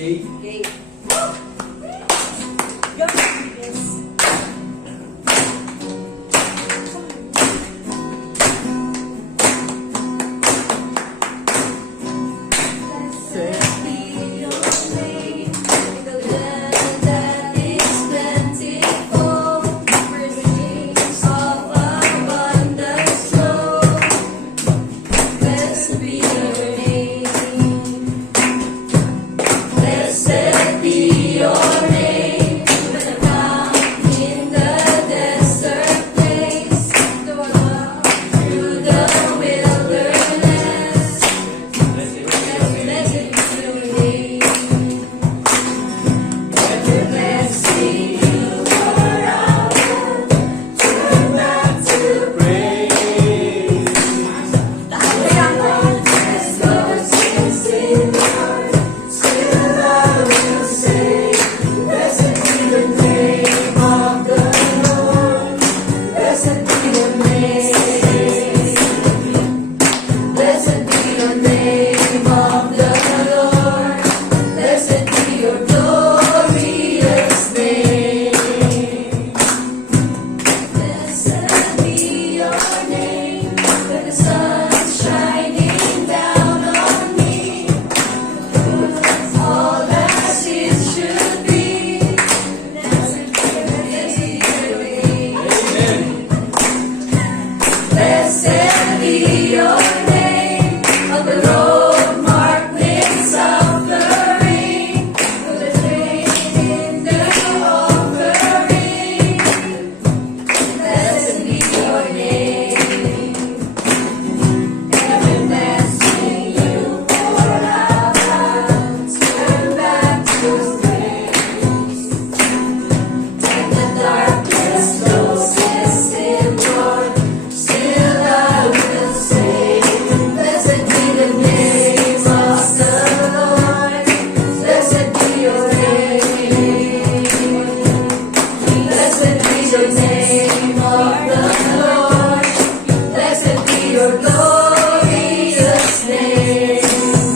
Jay. Okay. Go. Yes. Blessed be your name, the land that is plentiful, where streams of abundance flow. Blessed be your name. Blessed be your name, when I'm found in the desert place, through the wilderness. Blessed be your name. Every blessing you pour out, turn back to praise. As God's gifts in Lord, still I will say, blessed be the name of the Lord. Blessed be the name. Blessed be the name of the Lord. Blessed be your glorious name. Blessed be your name, when the sun's shining down on me. All as it should be. Blessed be your name. Blessed be your name, on the road marked with suffering, through the pain in the offering. Blessed be your name. Every blessing you pour out, turn back to praise. And the darkness closes in, Lord, still I will say, blessed be the name of the Lord. Blessed be your name. Blessed be the name of the Lord. Blessed be your glorious name.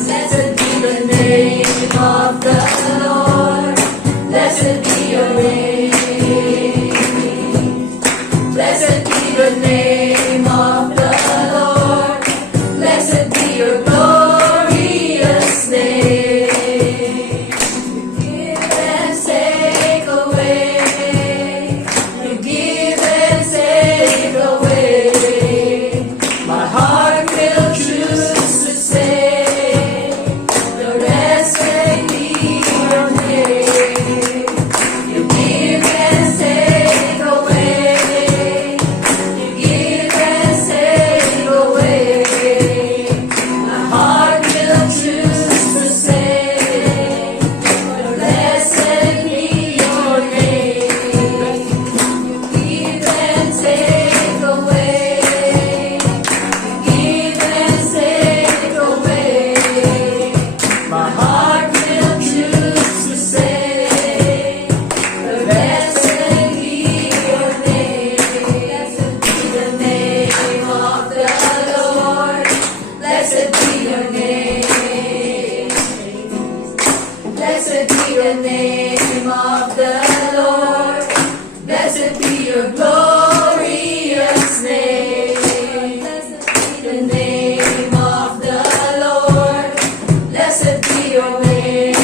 Blessed be the name of the Lord. Blessed be your name. Blessed be the name of the Lord. Blessed be your glorious name. You give and take away. You give and take away. My heart will choose to say, blessed be your name. You give and take away. You give and take away. My heart will choose to say, blessed be your name. You give and take away. You give and take away. My heart will choose to say, blessed be your name. Blessed be the name of the Lord. Blessed be your name. Blessed be the name of the Lord. Blessed be your glorious name. Blessed be the name of the Lord. Blessed be your name.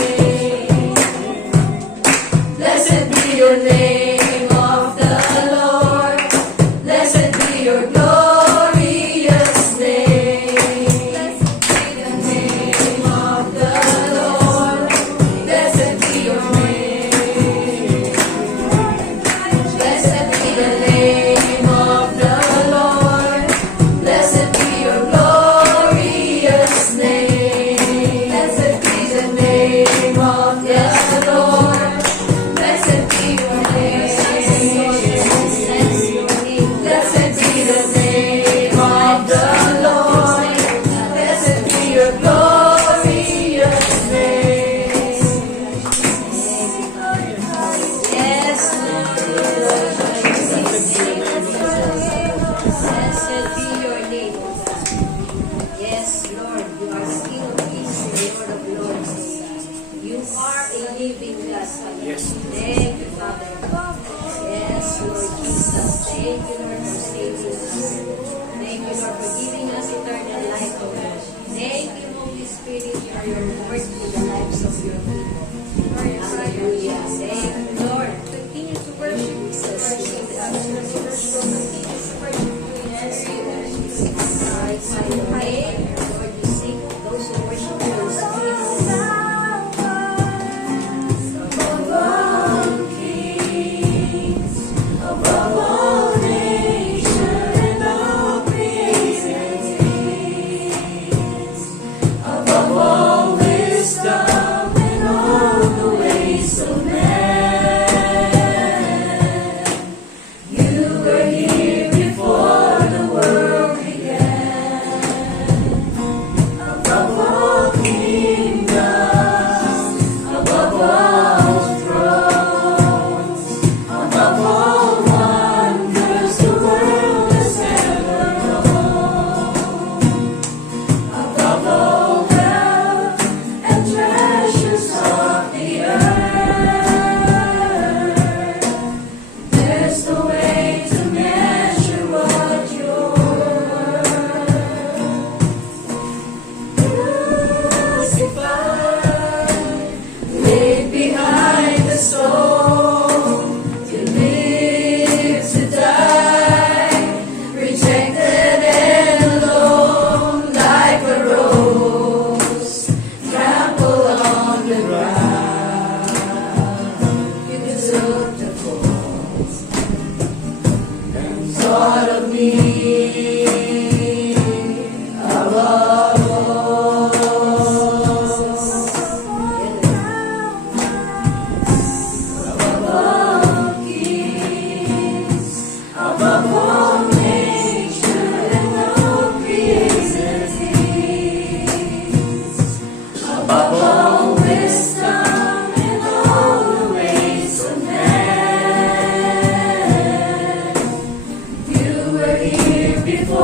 Blessed be your name of the Lord. Blessed be your glorious name. Blessed be the name of the Lord. Blessed be your name. Blessed be the name. Jesus. Thank you, Lord, for saving us. Thank you, Lord, for giving us eternal life, O God. Thank you, Holy Spirit, for your work in the lives of your people. Hallelujah. Thank you, Lord. Continue to worship Jesus, Jesus. Jesus. Continue to worship Yes, Jesus. Lord Jesus. Glorify your name. Lord, you seek those who worship you in spirit and in truth. Above all kings, above all nations and all created things, above all wisdom and all the ways of man, you were here before the world began. Above all kingdoms, above all thrones, above all wonders the world has ever known, above all wealth and treasures of the earth, there's no way to measure what you're worth. Crucified, laid behind the stone, you live to die, rejected and alone, like a rose trampled on the ground. You deserve the thorns and thought of me above all. Above all kings, above all nature and all created things, above all wisdom and all the ways of man, you were here before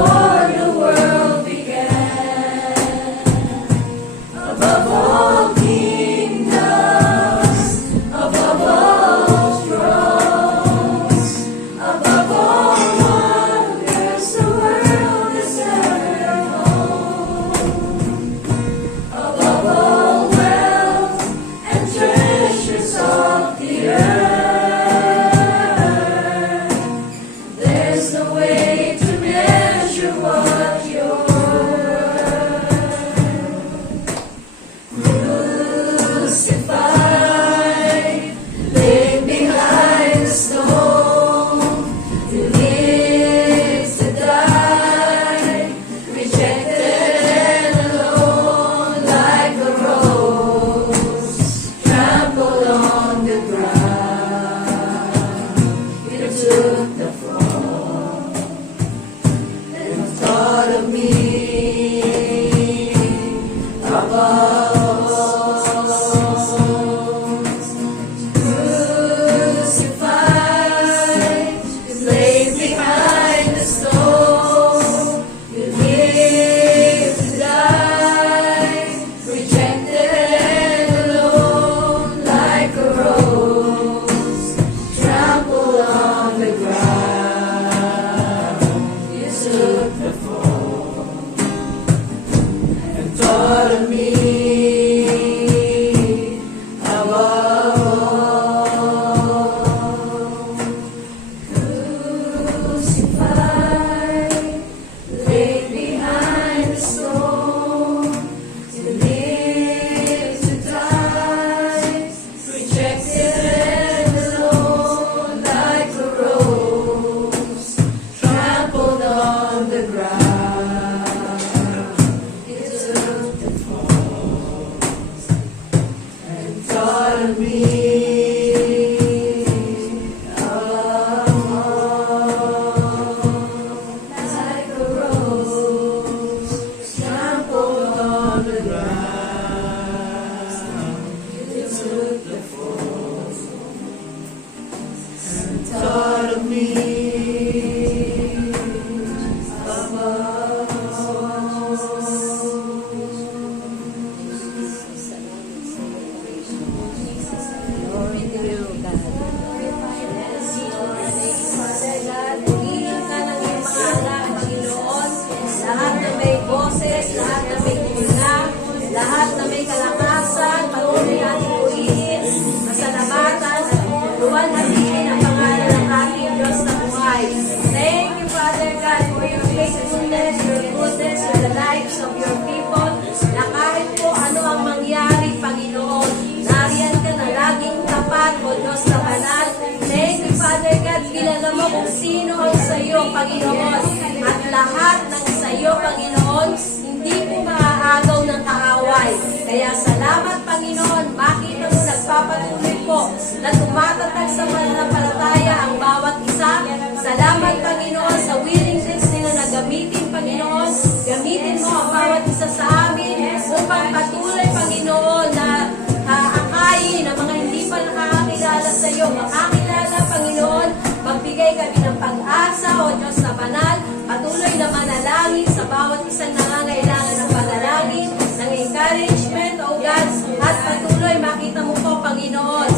kung sino ang sa iyo, Panginoon. At lahat ng sa iyo, Panginoon, hindi mo maaagaw ng kaaway. Kaya salamat, Panginoon. Makita mo, nagpapatuloy po na tumatatag sa pananampalataya ang bawat isa. Salamat, Panginoon, sa willingness nila na gamitin, Panginoon. Gamitin mo ang bawat isa sa amin upang patuloy, Panginoon, na akayin ng mga hindi pa nakakakilala sa iyo. Makakilala, Panginoon. Magbigay kami ng pag-asa, O Diyos na banal. Patuloy na manalangin sa bawat isang nangangailangan ng panalangin, ng encouragement, O God. At patuloy makita mo po, Panginoon,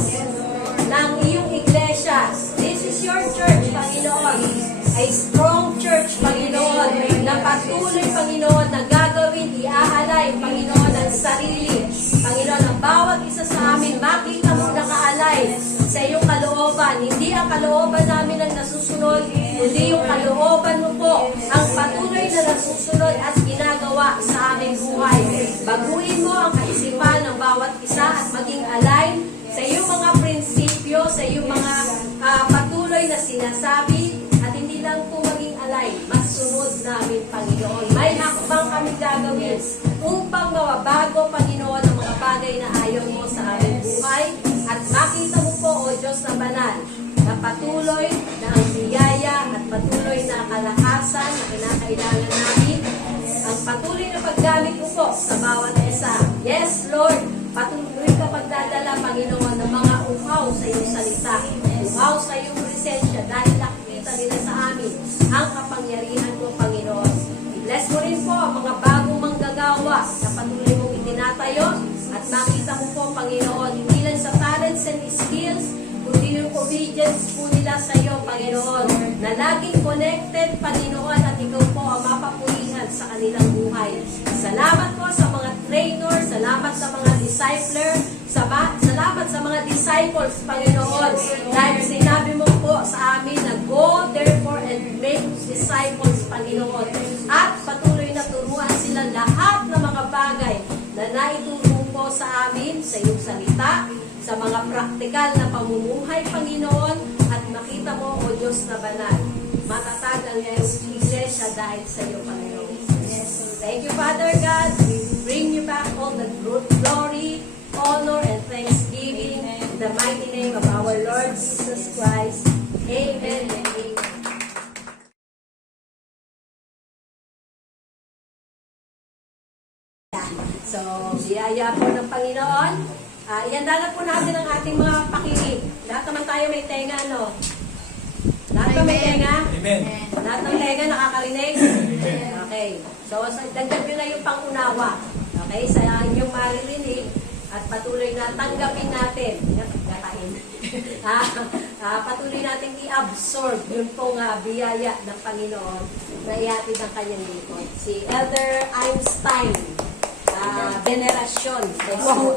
ng iyong iglesia. This is your church, Panginoon. A strong church, Panginoon, na patuloy, Panginoon, na gagawin, iaalay, Panginoon, ang sarili. Panginoon, ang bawat isa sa amin, makita mo nakaalay sa iyong kalooban. Hindi ang kalooban namin ang nasusunod, kundi yung kalooban mo po, ang patuloy na nasusunod at ginagawa sa aming buhay. Baguhin mo ang kaisipan ng bawat isa at maging align sa iyong mga prinsipyo, sa iyong mga patuloy na sinasabi, at hindi lang po maging align, masunod namin, Panginoon. May hakbang kami gagawin upang mawabago, Panginoon, ang mga bagay na ayaw mo sa aming buhay. At makita mo po, O Diyos na banal, na patuloy na ang biyaya at patuloy na kalakasan na kinakailangan namin. Ang patuloy na paggamit mo po sa bawat isa. Yes, Lord, patuloy ka pagdadala, Panginoon, ng mga uhaw sa iyong salita. Uhaw sa iyong presensya dahil nakikita nila sa amin ang kapangyarihan mo, Panginoon. I-bless mo rin po ang mga bagong manggagawa na patuloy mong itinatayo at makita mo po, Panginoon, hindi lang sa talents and skills, kundi yung obedience po nila sa iyo, Panginoon, na laging connected, Panginoon, at ikaw po ang mapapurihan sa kanilang buhay. Salamat po sa mga trainer, salamat sa mga discipler, salamat sa mga disciples, Panginoon, dahil sinabi mo po sa amin na go, therefore, and make disciples, Panginoon. At patuloy na turuan sila lahat ng mga bagay na naituro po sa amin, sa iyong salita, sa mga praktikal na pamumuhay, Panginoon, at makita mo, O Diyos na banal, matatag ang iyong iglesia dahil sa iyo, Panginoon. Thank you, Father God. We bring you back all the glory, honor, and thanksgiving in the mighty name of our Lord Jesus Christ. Amen and amen. So, biyaya po ng Panginoon. Ihanda na po natin ang ating mga pakinig. Lahat naman tayo may tenga, no? Lahat ba may tenga? Amen. Lahat ng tenga nakakarinig? Okay. So, dagdag nyo na yung pangunawa. Okay? Sa inyong maririnig at patuloy na tanggapin natin. Gatahin. Patuloy natin i-absorb yung pong biyaya ng Panginoon na ihatid ng kanyang likod. Si Elder Einstein. Venerasyon. Wow,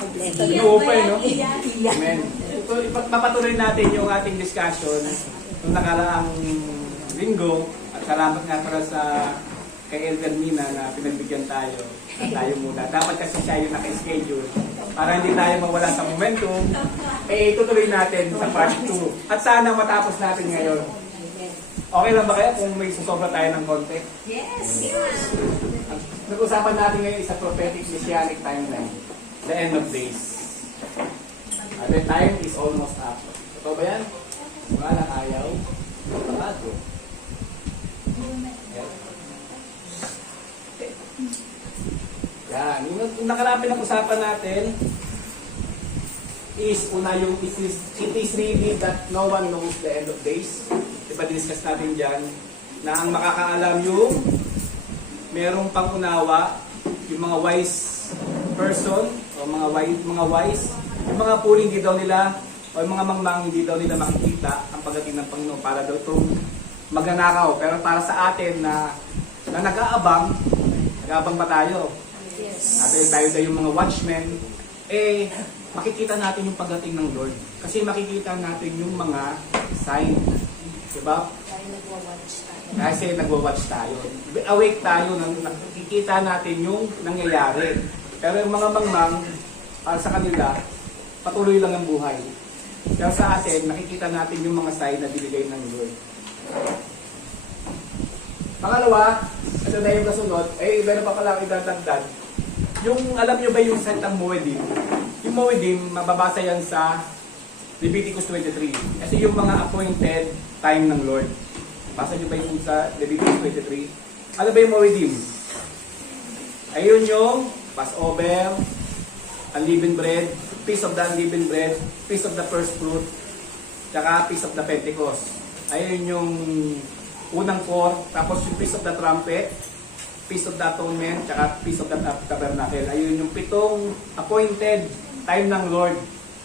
kompleto. Inuupay, no? Amen. So, ipagpapatuloy natin yung ating discussion nung nakaraang linggo at salamat nga para sa kay Elder Mina na pinagbigyan tayo na tayo muna. Dapat kasi siya yung naka-schedule para hindi tayo mawala sa momentum. Itutuloy natin sa part 2. At sana matapos natin ngayon. Okay lang ba kaya kung may susobra tayo ng konti? Yes! Nag-usapan natin ngayon sa prophetic messianic timeline, the end of days. The time is almost up. Totoo ba yan? Mga lang ayaw, pagbago. Yan. Yung nakalapit ng usapan natin is una yung it is really that no one knows the end of days. Diba discuss natin dyan na ang makakaalam yung merong pangunawa, yung mga wise person o mga wise, yung mga puri hindi daw nila o yung mga mangmang hindi daw nila makikita ang pagdating ng Panginoon para daw itong magnanakaw. Pero para sa atin na nag-aabang ba tayo? Yes. At tayo yung mga watchmen, makikita natin yung pagdating ng Lord. Kasi makikita natin yung mga sign. Diba? Kasi nagwa-watch tayo. Awake tayo, nakikita natin yung nangyayari. Pero yung mga mangmang, para sa kanila, patuloy lang ang buhay. Pero sa atin, nakikita natin yung mga sign na binigay ng Lord. Pangalawa, ito na yung kasunod, meron pa pala idadagdag. Yung, alam nyo ba yung salitang Moedim? Yung Moedim, mababasa yan sa Leviticus 23. Kasi yung mga appointed time ng Lord. Basa nyo ba yung sa Leviticus 23? Ano ba yung Moedim? Ayun yung Passover, unleavened bread, Feast of the unleavened bread, Feast of the first fruit, tsaka Feast of the Pentecost. Ayun yung unang 4, tapos yung Feast of the Trumpet, Feast of the Atonement, tsaka Feast of the Tabernacle. Ayun yung 7 appointed time ng Lord.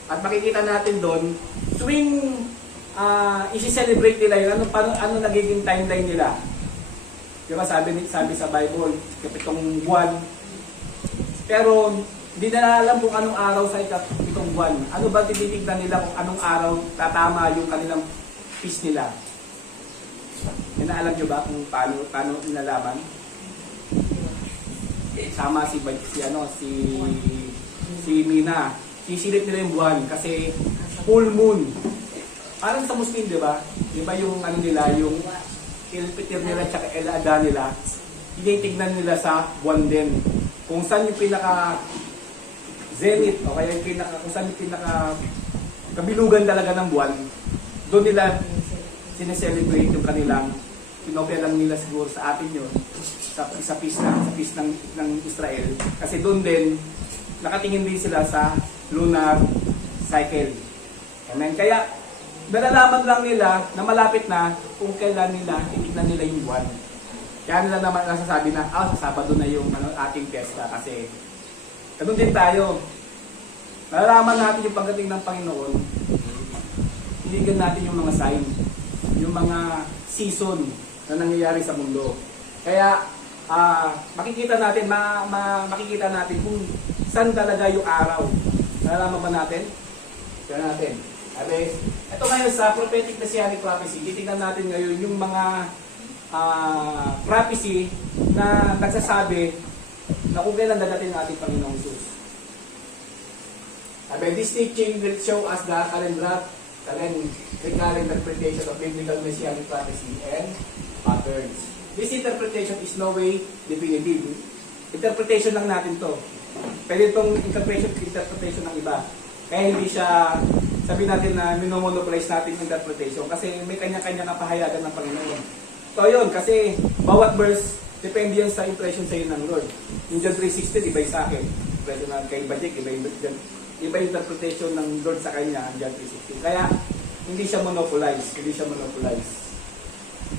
At makikita natin doon, tuwing isi-celebrate nila yun, ano nagiging timeline nila. Diba sabi sa Bible, 7 buwan. Pero hindi na alam kung anong araw sa 7 buwan. Ano ba tinitignan nila kung anong araw tatama yung kanilang feast nila? Alam nyo ba kung paano inalaman? Sama si Mina. Sisilip nila yung buwan kasi full moon. Parang sa Muslim, di ba? Di ba yung ano nila, yung El Pitir nila at El Adha nila, tinitignan nila sa buwan din. Kung saan yung pinaka zenith o kaya yung kung saan yung pinaka kabilugan talaga ng buwan, doon nila sineselebrate yung kanilang kinopya lang nila siguro sa atin yun sa peace ng Israel kasi doon din nakatingin din sila sa lunar cycle. Amen. Kaya nalalaman lang nila na malapit na kung kailan nila titignan nila yung buwan. Kaya nila naman nasasabi na sa Sabado na yung ating piyesta kasi ganun din tayo. Nalalaman natin yung pagdating ng Panginoon. Hiligan natin yung mga sign, yung mga season na nangyayari sa mundo. Kaya makikita natin kung saan talaga yung araw. Nalalaman ba natin? Kaya natin. Ito ngayon sa prophetic messianic prophecy, titignan natin ngayon yung mga prophecy na nagsasabi na kung kailan dadating ang ating Panginoong Jesus. This teaching will show us the recurrent interpretation of biblical messianic prophecy and patterns. This interpretation is no way definitive. Interpretation lang natin to. Pwede itong interpretation ng iba. Kaya hindi siya, sabi natin na minomonopolize natin yung interpretation kasi may kanya-kanya na pahayagan ng Panginoon. So yun, kasi bawat verse, depende yan sa impression sa ng Lord. Yung John 3:16, iba yung sa akin. Impression na kay Bajik, iba yung interpretation ng Lord sa kanya, ang John 3:16. Kaya, hindi siya monopolize.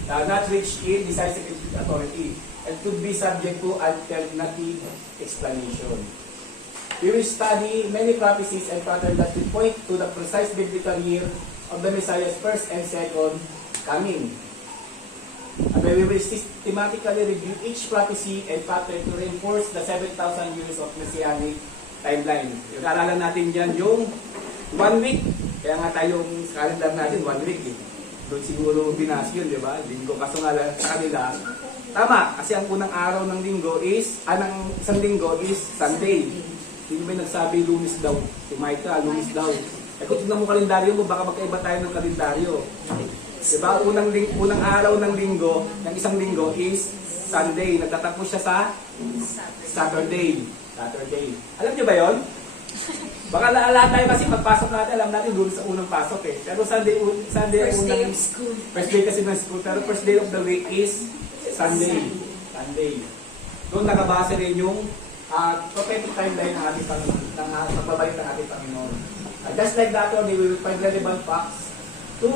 Not rich in decisive authority and could be subject to alternative explanation. We will study many prophecies and patterns that will point to the precise biblical year of the Messiah's first and second coming. And we will systematically review each prophecy and pattern to reinforce the 7,000 years of Messianic timeline. Yung alala natin dyan yung 1 week. Kaya nga tayong calendar natin 1 week. Doon siguro binas yun, di ba? Linggo. Kaso nga sa kanila, tama. Kasi ang unang araw ng linggo is, isang linggo is Sunday. Hindi ba nagsabi Lunes daw? Si Micah, Lunes daw. Kung tignan mo kalendaryo mo, baka magkaiba tayo ng kalendaryo. Diba? Unang araw ng linggo, ng isang linggo is Sunday. Nagtatapos siya sa Saturday. Alam niyo ba yon? Baka lahat tayo kasi pagpasok natin, alam natin Lunes sa unang pasok eh. Pero Sunday First day of school. First day kasi ng school. Pero first day of the week is Sunday. Doon nakabase rin yung prophetic timeline ng ating Panginoon, ng pagbabalik ng ating Panginoon. Just like that one, we will find relevant facts to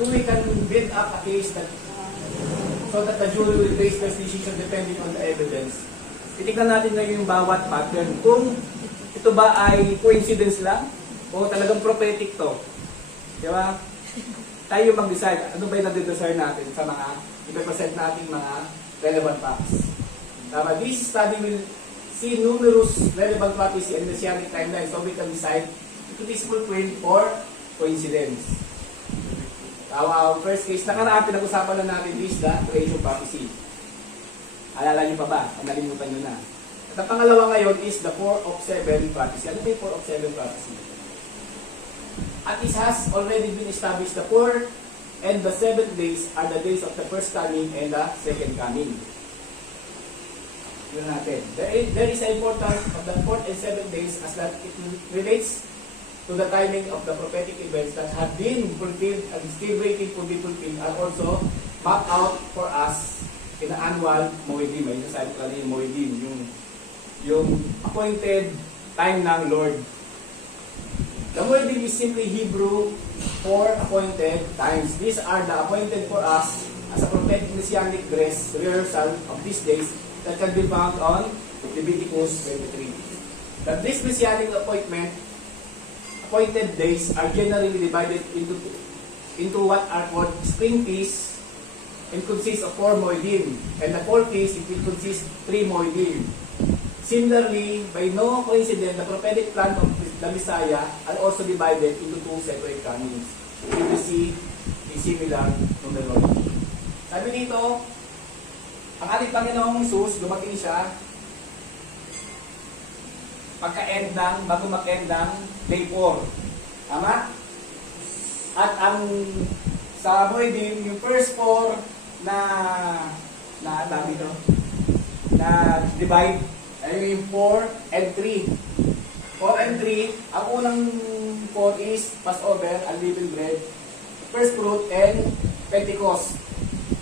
we can build up a case that so that the jury will base their decision depending on the evidence. Titignan natin ngayon yung bawat pattern kung ito ba ay coincidence lang o talagang prophetic to. Di ba? Tayo mag-decide. Ano ba yung nade-decide natin sa mga ipapresent natin mga relevant facts. This study will see numerous relevant prophecy and messianic timelines so we can decide if it is fulfilled or coincidence. Our first case, nakaraan pinag-usapan na natin is the creation prophecy. Alala niyo pa ba? Nalimutan niyo na. At ang pangalawa ngayon is the 4 of 7 prophecy. Ano ba yung 4 of 7 prophecy? At it has already been established the 4 and the 7 days are the days of the first coming and the second coming. Yun natin. There is an importance of the 4th and 7th days as that it relates to the timing of the prophetic events that have been fulfilled and still waiting to be fulfilled are also mapped out for us in the annual Moedim. May nasabi ko yung Moedim, yung appointed time ng Lord. The Moedim is simply Hebrew for appointed times. These are the appointed for us as a prophetic messianic dress rehearsal of these days that can be found on Leviticus 23. That this messianic appointed days are generally divided into what are called spring feasts and consists of 4 Moedim, and the 4th feast it will consist 3 Moedim. Similarly, by no coincidence, the prophetic plan of the Messiah are also divided into 2 separate comings. You will see a similar numerology. Sabi dito, ang ating Panginoong Jesus, dumating siya bago mag-end ng day 4. Tama? At ang sa Moedim, yung first 4 na divide ay yung 4 and 3. 4 and 3, ang unang 4 is Passover, unleavened bread, first fruit, and Pentecost.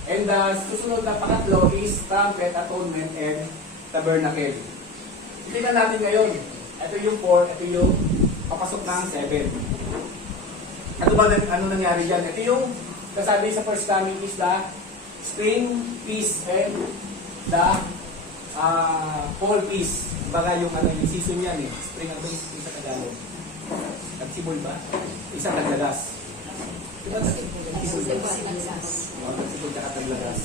And the susunod na pangatlo is trumpet, atonement, and tabernacle. Tingnan natin ngayon. Ito yung 4, ito yung papasok ng 7. Ano nangyari dyan? Ito yung kasabi sa first coming is the spring feast and the fall feast. Baga yung yung season yan eh. Spring ang isa sa Tagalog. Nagsibol ba? Isa Taglagas. Diba? Nagsibol tsaka Taglagas.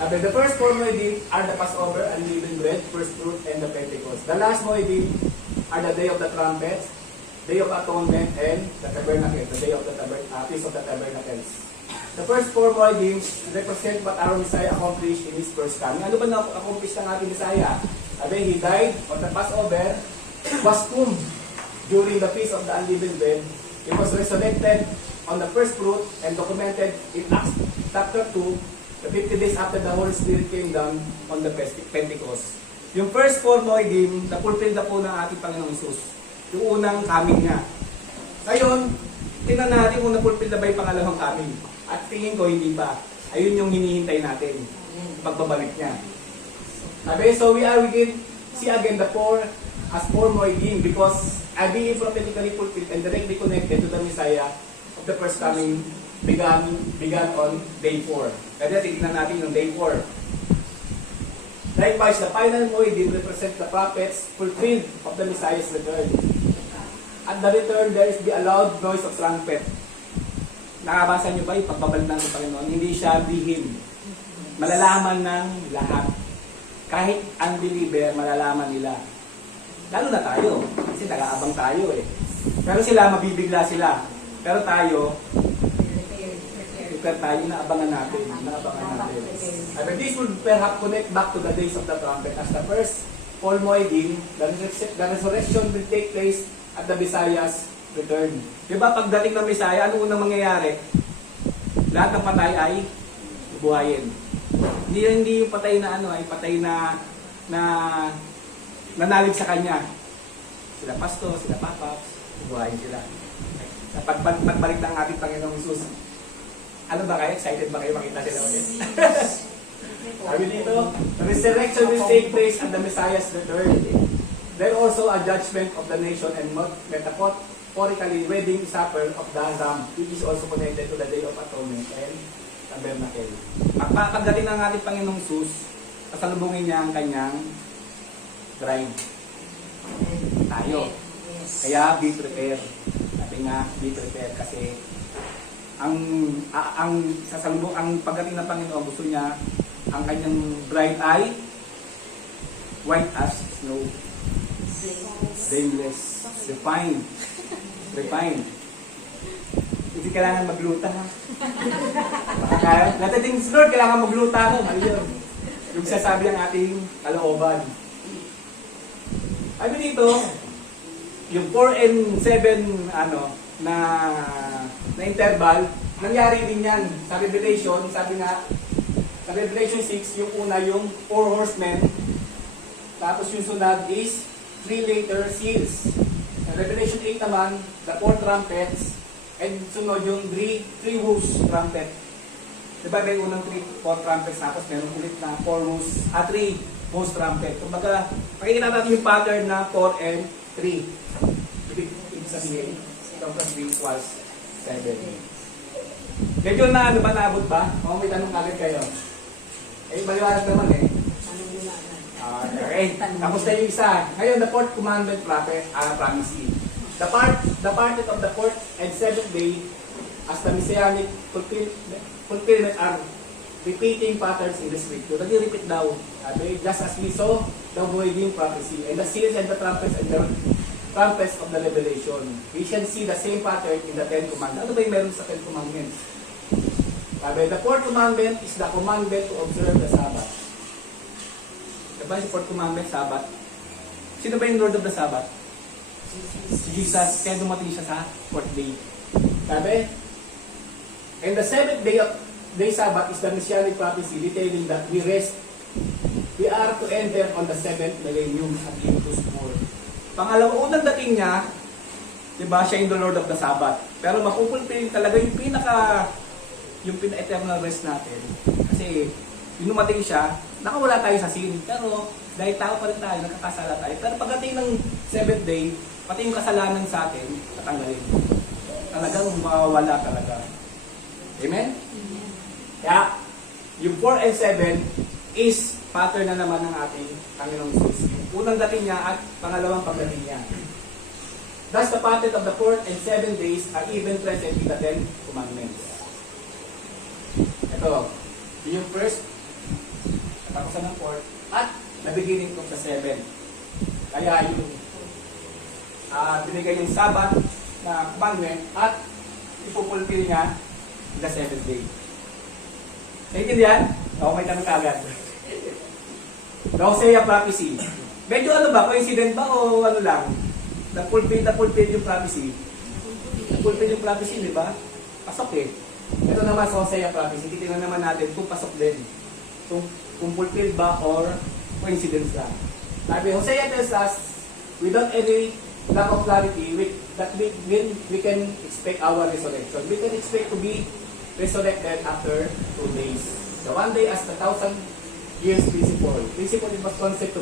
The first 4 Moedim are the Passover, unleavened bread, first fruit, and the Pentecost. The last Moedim are the Day of the Trumpets, Day of Atonement, and the Tabernacle, the Day of the Feast of the Tabernacles. The first 4 Moedim represent what our Messiah accomplished in His first coming. Ano ba na-accomplish ng ating Messiah? He died on the Passover, was tombed during the Feast of the Unleavened Bread. He was resurrected on the first fruit and documented in Acts chapter 2, the 50 days after the Holy Spirit came down on the Pentecost. Yung first 4 Moedim, na-fulfill na po ng ating Panginoong Isus. Yung unang coming niya. Ngayon, tingnan natin kung na-fulfill na ba yung pangalawang coming. At tingin ko, hindi pa. Ayun yung hinihintay natin. Pagbabalik niya. So we see again the 4 as 4 Moedim because being prophetically fulfilled and directly connected to the Messiah of the first coming began on day 4. Kaya titignan natin yung day 4. Likewise, the final Moedim represent the prophets fulfilled of the Messiah's return. At the return, there is the loud noise of trumpet. Nakabasa niyo ba yung pagbabalik ng Panginoon? Hindi siya bihim. Malalaman ng lahat. Kahit unbeliever, malalaman nila. Lalo na tayo. Kasi nag-aabang tayo eh. Pero sila, mabibigla sila. Pero tayo, inaabangan natin. But this would perhaps connect back to the days of the trumpet. As the first Paul Moedim, the resurrection will take place at the Messiah's return. Diba pagdating ng Messiah, ano unang mangyayari? Lahat ng patay ay buhayin. Hindi yung patay na ay patay na nanalig sa kanya. Sila pasto, sila papaps, buhayin sila. Sa pagbalik ng ating Panginoong Isus. Ano ba kayo? Excited ba kayo makita sila ulit? Sabi dito, the resurrection will take place at the Messiah's return. Then also a judgment of the nation and metaphorically wedding supper of the Lamb, which is also connected to the Day of Atonement and Tabernacle. Pagdating ng ating Panginoong Isus, pasalubungin niya ang kanyang bride. Tayo. Kaya be prepared. Sabi nga, be prepared kasi ang pagdating ng Panginoon, gusto niya ang kanyang bride ay white as snow, blameless, refined. Hindi kailangan magluta ha. Natating Lord, kailangan magluta mo. Ayun. Yung sasabi ang ating kalooban. Sabi dito, yung 4 and 7 na interval, nangyari din yan sa Revelation. Sabi nga, sa Revelation 6, yung una yung 4 horsemen, tapos yung sunod is 3 later seals. Sa Revelation 8 naman, the 4 trumpets, and sunod yung 3 whose trumpet. Diba may unang 4 trumpets, tapos meron ulit na 3 whose trumpet. Kumbaga, pakikita natin yung pattern na 4 and 3. Ibig sabihin, 2 plus 3 equals 7. Medyo na ano ba, naabot ba? O may tanong agad kayo. Eh, maliwanag naman eh. Okay, tapos na yung isa. Ngayon, the fourth commandment prophecy. The part of the fourth and seventh day as the messianic fulfillment are repeating patterns in the scripture. Nag-repeat daw. Just as we saw the voiding prophecy and the seals and the trumpets of the revelation. We shall see the same pattern in the Ten Commandments. Ano ba yung meron sa Ten Commandments? The fourth commandment is the commandment to observe the Sabbath. Diba yung fourth commandment, Sabbath? Sino ba yung Lord of the Sabbath? Si Jesus. Kaya dumating siya sa fourth day. Sabi? And the seventh day Sabbath is the messianic prophecy detailing that we rest. We are to enter on the seventh millennium at Leviticus 4. Pangalawa, unang dating niya, diba, siya yung the Lord of the Sabbath. Pero mapupulpilin talaga yung pinaka-eternal rest natin. Kasi, yung dumating siya, nakawala tayo sa sin. Pero, dahil tao pa rin tayo, nakakasala tayo. Pero pagdating ng 7th day, pati yung kasalanan sa atin, tatanggalin. Talagang mawawala talaga. Amen? Kaya, yung 4 and 7 is pattern na naman ng ating Panginoong Jesus. Unang dating niya at pangalawang pagdating niya. Thus, the pattern of the 4th and 7th days are even present in the 10 Commandments. Ito, yung first, katapusan ng 4th, at the beginning of the 7th. Kaya yung binigay yung Sabbath na commandment at ipupulpil niya the 7th day. Naintindihan? Oo, may tanong kagad. The Hosea prophecy. Medyo ano ba, coincident ba o ano lang? Napulpil yung prophecy. Napulpil yung prophecy, di ba? Pasok eh. Ito naman sa Hosea prophecy. Titingnan naman natin kung pasok din. Kung fulfilled ba or coincidence lang. Sabi, Hosea tells us, without any lack of clarity, that we can expect our resurrection. We can expect to be resurrected after 2 days. The 1 day as the 1,000 years principle. Principle it was concept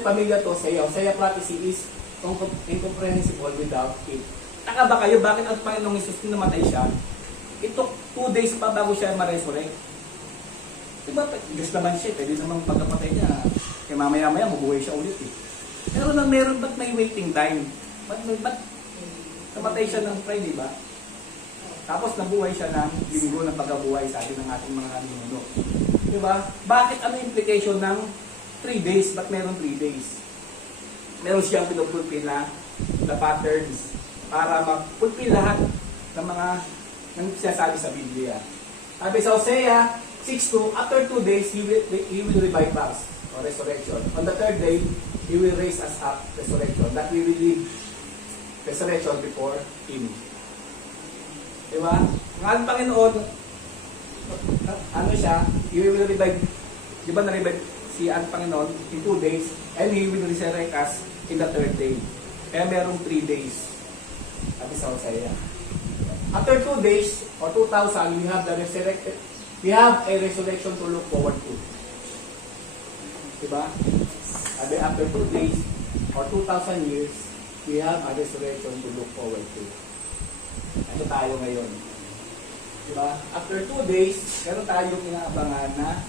familiar to Hosea. Hosea prophecy is incomprehensible without it. Taka ba kayo, bakit ang Panginoong Jesus namatay siya? It took 2 days pa bago siya ma-resurrect. Diba, Diyos naman siya, pwede namang pagkapatay niya. Kaya mamaya-maya, mabuhay siya ulit eh. Pero nang meron, ba't may waiting time? Ba't namatay siya ng Friday, ba? Tapos nabuhay siya ng linggo ng pagkabuhay, sabi ng ating mga ninuno. Diba? Bakit ano implication ng 3 days? Ba't meron 3 days? Meron siyang pinupulpil na the patterns para mapulpil lahat ng mga nang sinasabi sa Biblia. Sabi sa Hosea 6:2, after 2 days, He will revive us, or resurrection. On the 3rd day, He will raise us up, resurrection, that we will live resurrection before Him. Diba? Ang Panginoon, ano siya, He will revive, diba na-revive si ang Panginoon in 2 days, and He will resurrect us in the 3rd day. Kaya merong 3 days. Sabi sa Hosea. After 2 days, or 2,000, we have a resurrection to look forward to. Diba? Sabi, after 2 days, or 2,000 years, we have a resurrection to look forward to. Ano tayo ngayon? Diba? After 2 days, meron tayong inaabangan na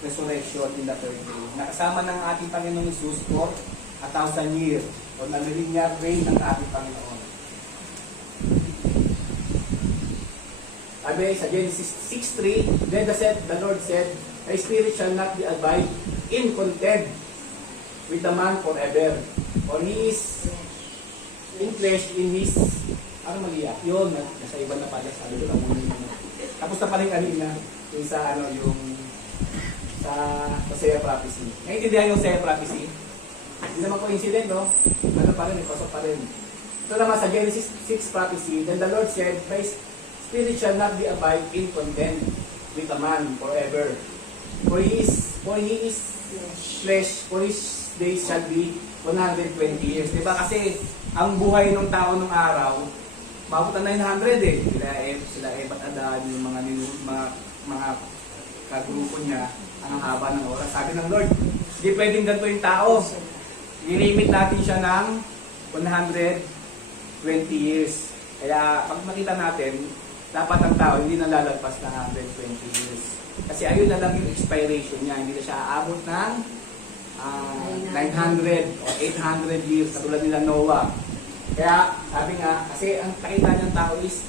resurrection in the 3rd day. Nakasama ng ating Panginoong Jesus for 1,000 years. O nalilinyar reign ng ating Panginoon. Sabi sa Genesis 6:3, then the Lord said, "My spirit shall not be abide in content with the man forever, for he is in flesh in his..." Ano mali ah? Yun, nasa iba na pala, sabi ko lang muna yun. Tapos na pala yung kanina, yung sa yung sa Hosea prophecy. Naintindihan yung Hosea prophecy? Hindi naman coincident, no? Ano pa rin, pasok pa rin. Ito naman sa Genesis 6 prophecy, then the Lord said, my spirit shall not be abide in content with a man forever. For he is flesh, for his days shall be 120 years. Diba? Kasi ang buhay ng tao nung araw, mabot ang 900 eh. Sila Eva at Adan, yung mga kagrupo niya, ang haba ng oras. Sabi ng Lord, hindi pwedeng ganito yung tao. Nilimit natin siya ng 120 years. Kaya pag makita natin, dapat ang tao hindi nalalagpas ng 120 years. Kasi ayun na lang yung expiration niya. Hindi na siya aabot ng 900 o 800 years, katulad nila Noah. Kaya sabi nga, kasi ang nakita niyang tao is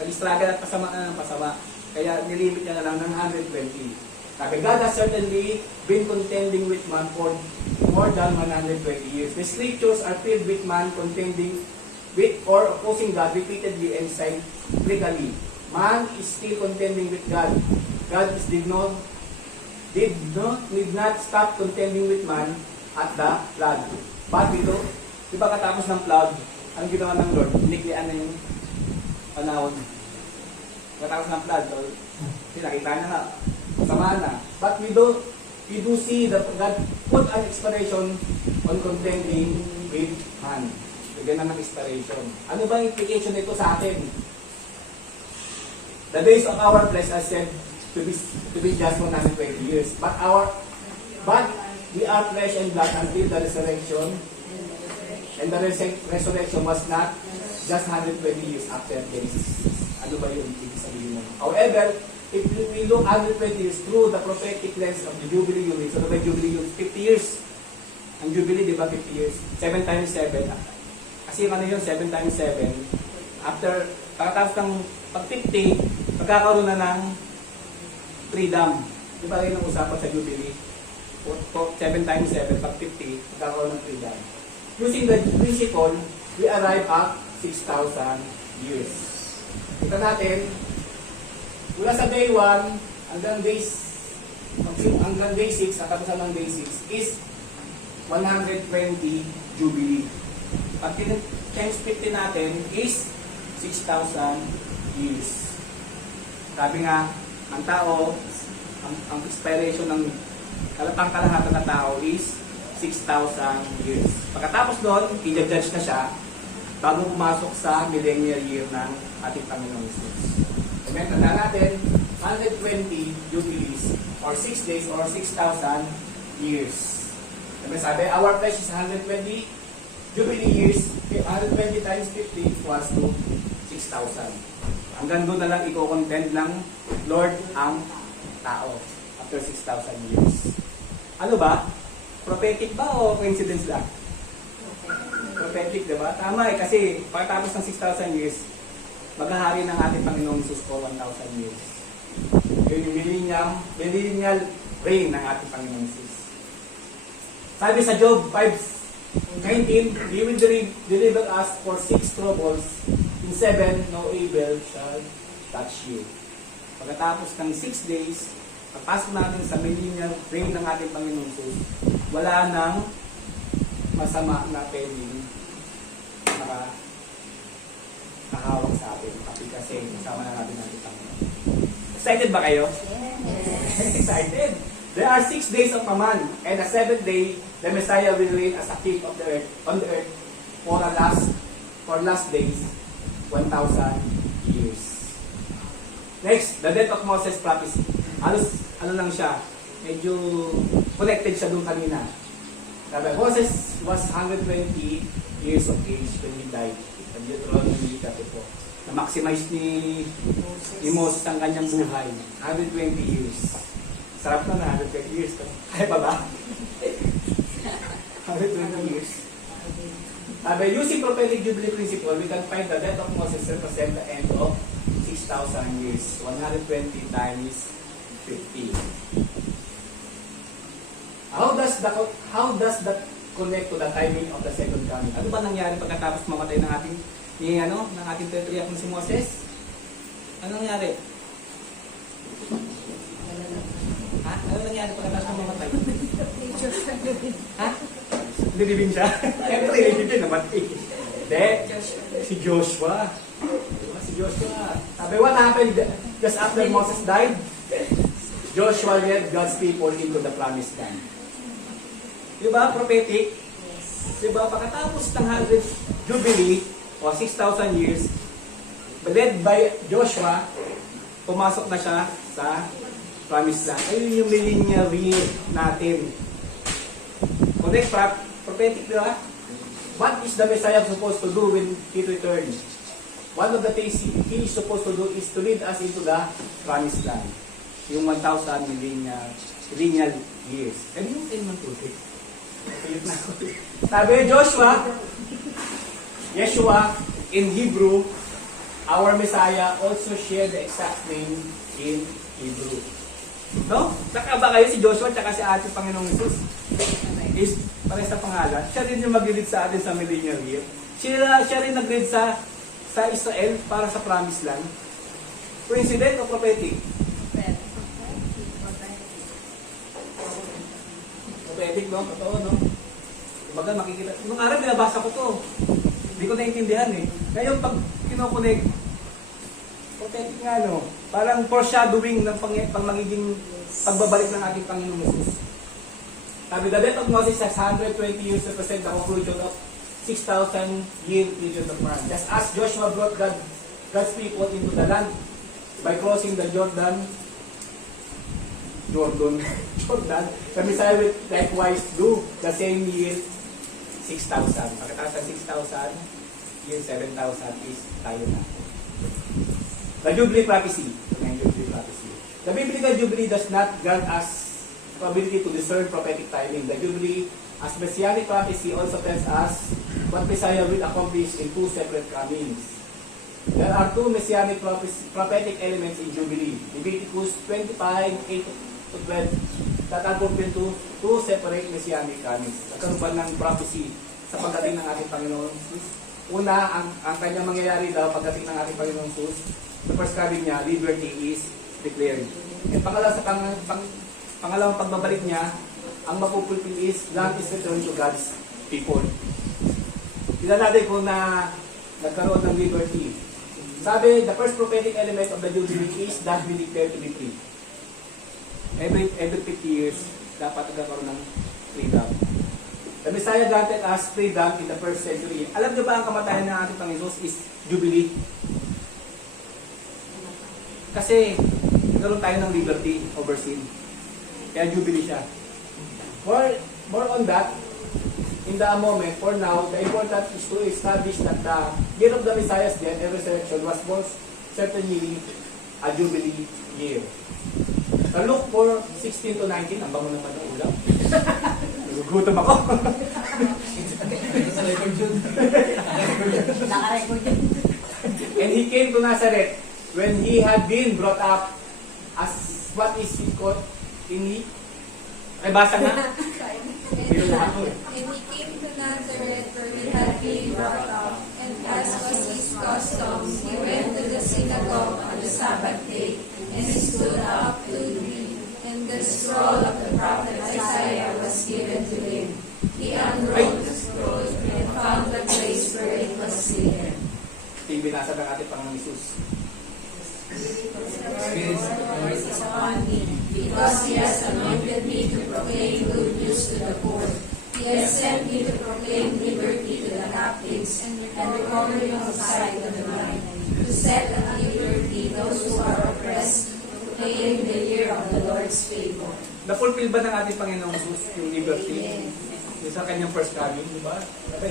nag-struggle at pasama na ng pasama. Kaya nilimit niya na lang ng 120. Sabi, God has certainly been contending with man for more than 120 years. The scriptures are filled with man contending with or opposing God repeatedly and cyclically. Man is still contending with God. God did not stop contending with man at the flood. But ito, di ba katapos ng flood, ang ginawa ng Lord, iniklian na yung panahon. Katapos ng flood, nakita niya na, masama na. But we do see that God put an expiration on contending with man. Bigyan na ng expiration. Ano ba yung implication nito sa atin? The days of our flesh are said to be just 120 years. But we are flesh and blood until the resurrection. And the resurrection was not just 120 years after Genesis. Ano ba yung ibig sabihin mo? However, if we look 120 years through the prophetic lens of the Jubilee unit, so the Jubilee unit, 50 years. Ang Jubilee, di ba, 50 years? 7 times 7. Kasi ano yun, 7 times 7. After, pagkatapos ng pag-50, magkakaroon na ng freedom. Di ba rin ang usapan sa Jubilee? 7 times 7, pag-50, magkakaroon ng freedom. Using the principle, we arrive at 6,000 years. Kita natin, mula sa day 1 hanggang day 6, at tapos ng day 6 is 120 Jubilee. Pag times 50 natin is 6,000 years. Sabi nga, ang tao, ang expiration ng kalahatan ng tao is 6,000 years. Pagkatapos doon, i-judge na siya bago pumasok sa millennial year ng ating Panginoon Jesus. Amen. Tandaan natin, 120 Jubilees or 6 days or 6,000 years. Sabi, our flesh is 120 Jubilee years. 120 times 50 equals to 6,000. Hanggang doon na lang i-content ng Lord ang tao after 6,000 years. Ano ba? Prophetic ba o coincidence lang? Prophetic, diba? Tama eh, kasi pagkatapos ng 6,000 years, maghahari ng ating Panginoong Jesus for 1,000 years. Yun yung millennial reign ng ating Panginoong Jesus. Sabi sa Job 5:19, He will deliver us for 6 troubles, in 7 no evil shall touch you. Pagkatapos ng 6 days, pagpasok natin sa millennial reign ng ating Panginoong Jesus, wala nang masama na pwedeng nakahawak sa atin. Kasi kasama na natin natin Panginoon. Excited ba kayo? Yes. Excited? There are 6 days of a man, and a 7th day, the Messiah will reign as a king of the earth, on the earth for last days, 1,000 years. Next, the death of Moses prophecy. Ano lang siya? Medyo connected siya doon kanina. Sabi, Moses was 120 years of age when he died. Ang Deuteronomy 34. Na-maximize ni Moses ang kanyang buhay. 120 years. Sarap na 120 years. Kaya pa ba? 120 years. Sabi, using prophetic jubilee principle, we can find the death of Moses represent the end of 6,000 years. 120 times 50. How does that connect to the timing of the second coming? Ano ba nangyari pagkatapos mamatay ng ating patriarch na si Moses? Ano nangyari? Ha? Ano nangyari pagkatapos mamatay? Ha? Nilibing siya. Siyempre, nilibing siya naman eh. Hindi, si Joshua. Diba, si Joshua. Sabi, what happened just after Moses died? Joshua led God's people into the promised land. Diba, prophetic? Diba, pagkatapos ng 100th Jubilee, o 6,000 years, led by Joshua, pumasok na siya sa promised land. Ayun yung millennial year natin. Connect, prophetic, diba? What is the Messiah supposed to do when He returns? One of the things He is supposed to do is to lead us into the promised land. Yung 1,000 millennial years. Ano yung 10 man tubig? Sabi Joshua, Yeshua, in Hebrew, our Messiah also shared the exact name in Hebrew. No? Nakaba kayo si Joshua at si ating Panginoong Jesus? Is pare sa pangalan. Siya rin yung mag-lead sa atin sa millennial year. Siya rin nag-lead sa Israel para sa promised land. Coincident o prophetic? Prophetic, no? Totoo, no? Kumbaga makikita. Nung araw, binabasa ko to. Hindi ko naintindihan eh. Ngayon, pag kinokonek, prophetic nga, no? Parang foreshadowing ng pang magiging pagbabalik ng ating Panginoong Jesus. Sabi, the death of Moses has 120 years represent the conclusion of 6,000-year period of man. Just as Joshua brought God's people into the land by crossing the Jordan, the Messiah will likewise do the same year 6,000. Pagkatapos ng 6,000, year 7,000 is tayo na. The Jubilee prophecy. The biblical Jubilee does not grant us ability to discern prophetic timing. The Jubilee, as Messianic prophecy, also tells us what Messiah will accomplish in two separate comings. There are two Messianic prophetic elements in Jubilee. Leviticus 25:8-12 that are compared to two separate Messianic comings. Nagkaroon ba ng prophecy sa pagdating ng ating Panginoon Jesus? Una, ang kanyang mangyayari daw pagdating ng ating Panginoon Jesus, the first coming niya, liberty is declared. And pangalawa sa pangalawang pagbabalik niya, ang mapupulpil is land is returned to God's people. Tignan natin kung na nagkaroon ng liberty. Sabi, the first prophetic element of the Jubilee is that we declare to be free. Every 50 years, dapat nagkaroon ng freedom. The Messiah granted us freedom in the first century. Alam niyo ba ang kamatayan ng ating Panginoon is Jubilee? Kasi nagkaroon tayo ng liberty over sin. Kaya Jubilee siya. More on that, in the moment, for now, the important is to establish that the year of the Messiah's death and resurrection was most certainly a Jubilee year. Sa Luke 4:16-19, ang bango naman ng ulam. Nagugutom ako. And he came to Nazareth when he had been brought up as what is it called? Ay, basa nga. And he came to Nazareth where he had been brought up, and as was his custom, he went to the synagogue on the Sabbath day, and he stood up to read, and the scroll of the prophet Isaiah was given to him. He unrolled the scroll and found the place where it was written. Ito yung binasa ng ating Panginoon Jesus. Because he has anointed me to proclaim good news to the poor. He has sent me to proclaim liberty to the captives and recovery of sight to the blind, to set at liberty those who are oppressed, to proclaim the year of the Lord's favor. Na-fulfill ba ng ating Panginoong Jesus yung liberty? Yung sa kanyang first coming, di ba?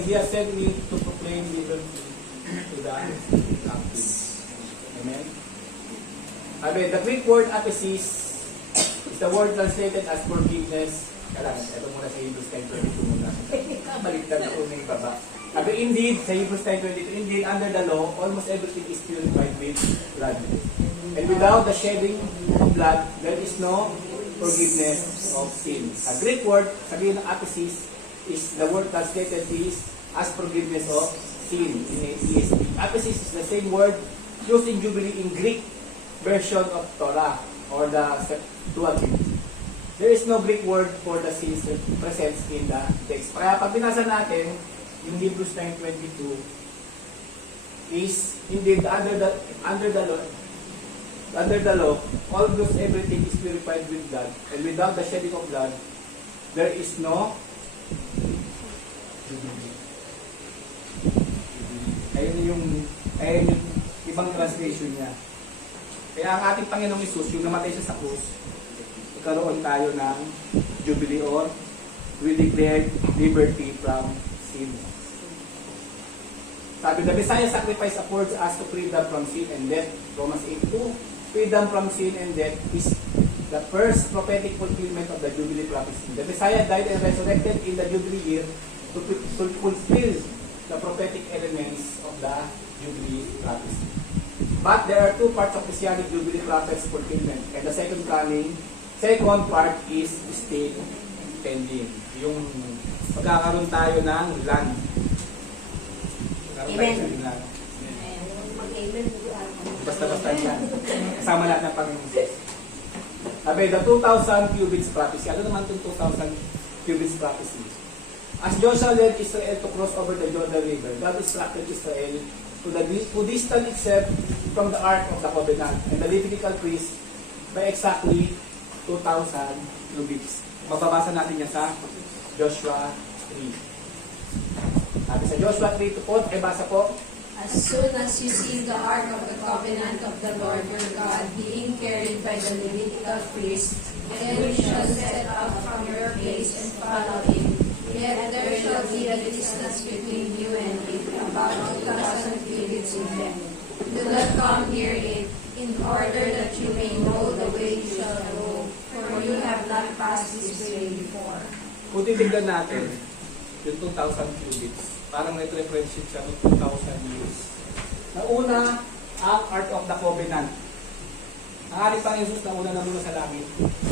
He has sent me to proclaim liberty to the captives. Amen? Sabi, the Greek word aphesis is the word translated as forgiveness. Kailangan, ito muna sa Hebrews 10:22 muna. Baliktad ako na yung baba. Sabi, indeed, sa Hebrews 10:22, indeed, under the law, almost everything is purified with blood. And without the shedding of blood, there is no forgiveness of sin. Sa Greek word, sabihin ng aphesis, is the word translated is as forgiveness of sin in ESV. Aphesis is the same word used in Jubilee in Greek version of Torah or the Septuagint. there is no Greek word for the sins that presents in the text. Kaya pag binasa natin, yung Hebrews 9:22 is indeed under the law, all those everything is purified with blood, and without the shedding of blood, there is no jubilee. Ayun yung ibang translation niya. Kaya ang ating Panginoong Hesus, yung namatay siya sa krus, nagkaroon tayo ng jubilee or we declared liberty from sin. Sabi, the Messiah sacrifice affords us to freedom from sin and death. Romans 8:2. Freedom from sin and death is the first prophetic fulfillment of the Jubilee prophecy. The Messiah died and resurrected in the Jubilee year to fulfill the prophetic elements of the Jubilee prophecy. But there are two parts of Messianic Jubilee prophecy fulfillment, and the second part is still pending. Yung magkakaroon tayo ng land. Amen. Basta-basta yan. Kasama lahat ng Panginoon. Sabi, the 2,000 cubits prophecy. Ano naman itong 2,000 cubits prophecy? As Joshua led Israel to cross over the Jordan River, God instructed Israel to distance itself from the Ark of the Covenant and the Levitical priest by exactly 2,000 cubits. Mababasa natin yan sa Joshua 3. Sabi sa Joshua 3:4, ay basa po. As soon as you see the ark of the covenant of the Lord your God being carried by the Levitical priest, then you shall set out from your place and follow him. Yet there shall be a distance between you and it, about 2,000 cubits in length. Do not come near it, in order that you may know the way you shall go, for you have not passed this way before. Kung titignan natin, yung 2,000 cubits, parang nag-reference siya ng 2,000 years. Nauna, ang Ark of the Covenant. Ang ating Panginoon Jesus, nauna na muna sa langit.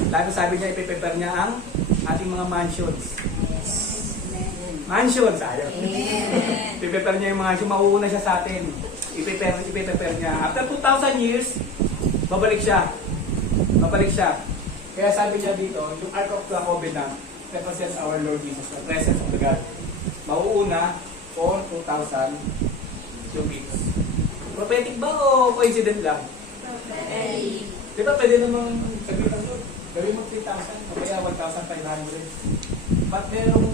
Lalo sabi niya, ipiprepare niya ang ating mga mansions. Mansions, ayaw. Ipiprepare niya yung mga mansions, mauuna siya sa atin. Ipiprepare niya. After 2,000 years, babalik siya. Babalik siya. Kaya sabi niya dito, yung Ark of the Covenant represents our Lord Jesus, the presence of the God. Mauuna for 2,000 cubits. Prophetic ba o coincident lang? Prophetic. Di ba pwede namang sabihin ng Lord, gawin mo 3,000 o kaya 1,500. But merong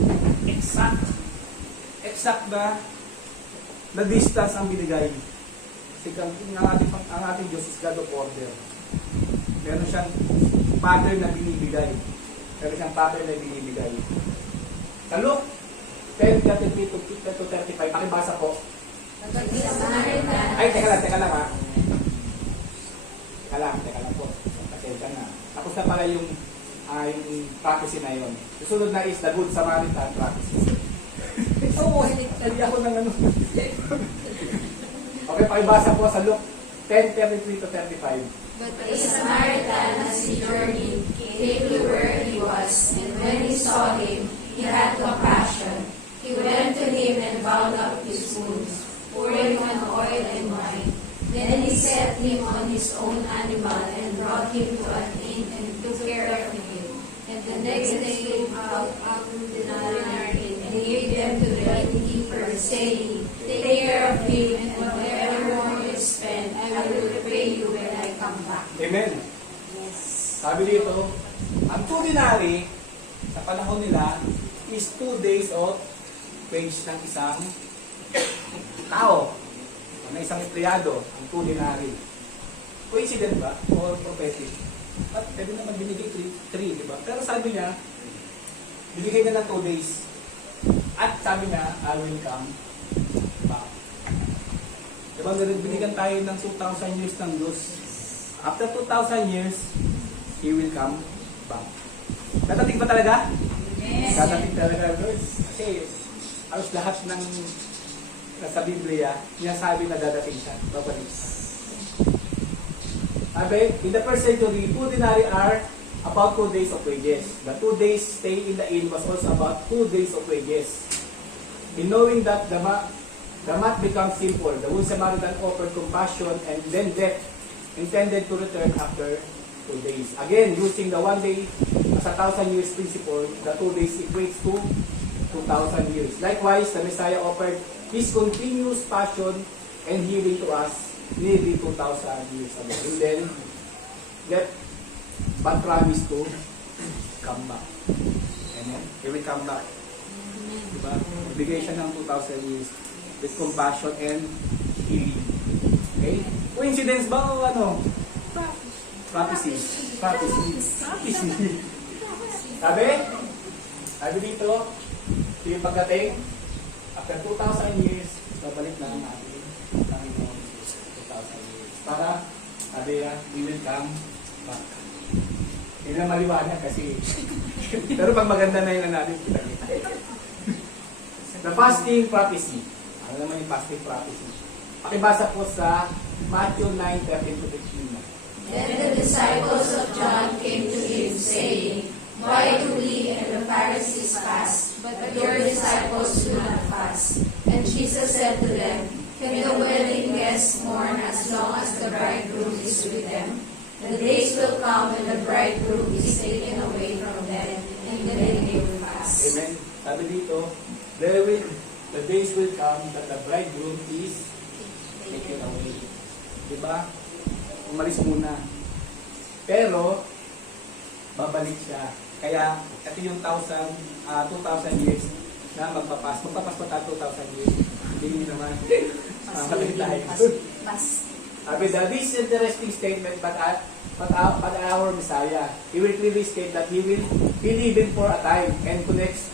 exact na distance ang binigay. Kasi ang ating Diyos is God of order. Meron siyang pattern na binibigay. Meron siyang pattern na binibigay. Sa Luke 10:33-35, pakibasa po. Ay, teka lang ha. Teka lang po. Pasensya na. Tapos na pala yung prophecy na yun. Susunod na is the Good Samaritan prophecy. Oo, hindi ako ng ano. Okay, pakibasa po sa Luke 10:33-35. But a Samaritan, as he journeyed, came to where he was, and when he saw him, he had compassion. He went to him and bound up his wounds, pouring on oil and wine. Then he set him on his own animal and brought him to an inn and took care of him. And the next day he came out to the inn and gave them to the innkeeper, saying, Take care of him, and whatever more you spend, I will repay you when I come back. Amen. Yes. Sabi dito, ang 2 denari sa panahon nila is 2 days of wage ng isang tao, na isang empleyado, ang 2 denari. Coincident ba? Or prophetic? But pwede naman binigay 3, di ba? Pero sabi niya, binigay na ng 2 days. At sabi niya, I will come back. Diba, binigyan tayo ng 2,000 years ng Diyos. After 2,000 years, He will come back. Dadating ba talaga? Yes. Dadating talaga, Lord. Kasi, halos lahat ng nasa Biblia, sinasabi na dadating siya. Babalik. Sabi, in the first century, 2 denarii are about 2 days of wages. The 2 days stay in the inn was also about 2 days of wages. In knowing that the math becomes simple, the Good Samaritan offered compassion and then death, intended to return after 2 days. Again, using the 1 day as a 1,000 years principle, the 2 days equates to 2,000 years. Likewise, the Messiah offered His continuous passion and healing to us nearly 2,000 years ago. And then, but promise to come back. Amen? He will come back. Diba? Magbigay siya ng 2,000 years with compassion and healing. Okay? Coincidence ba o ano? Prophecy. Prophecy. Prophecy. Sabi dito, yung pagdating, after 2,000 years, babalik na ang ating Panginoon 2,000 years. Para, sabi na, we will come back. Hindi na maliwanag kasi. Pero pag maganda na yung natin, the fasting prophecy. Ano naman yung fasting prophecy? Pakibasa po sa Matthew 9:13-15. Then the disciples of John came to him, saying, Why do we and the Pharisees fast, but your disciples do not fast? And Jesus said to them, Can the wedding guests mourn as long as the bridegroom is with them? The days will come when the bridegroom is taken away from them, and then they will fast. Amen. Sabi dito, the days will come that the bridegroom is taken away. Diba? Umalis muna. Pero, babalik siya. Kaya, ito yung 2,000 years na magpapas. Magpapas pa tayo 2,000 years. Hindi naman. Babalik tayo. Sabi that this is interesting statement, but our Messiah, He will clearly state that He will be living for a time and connects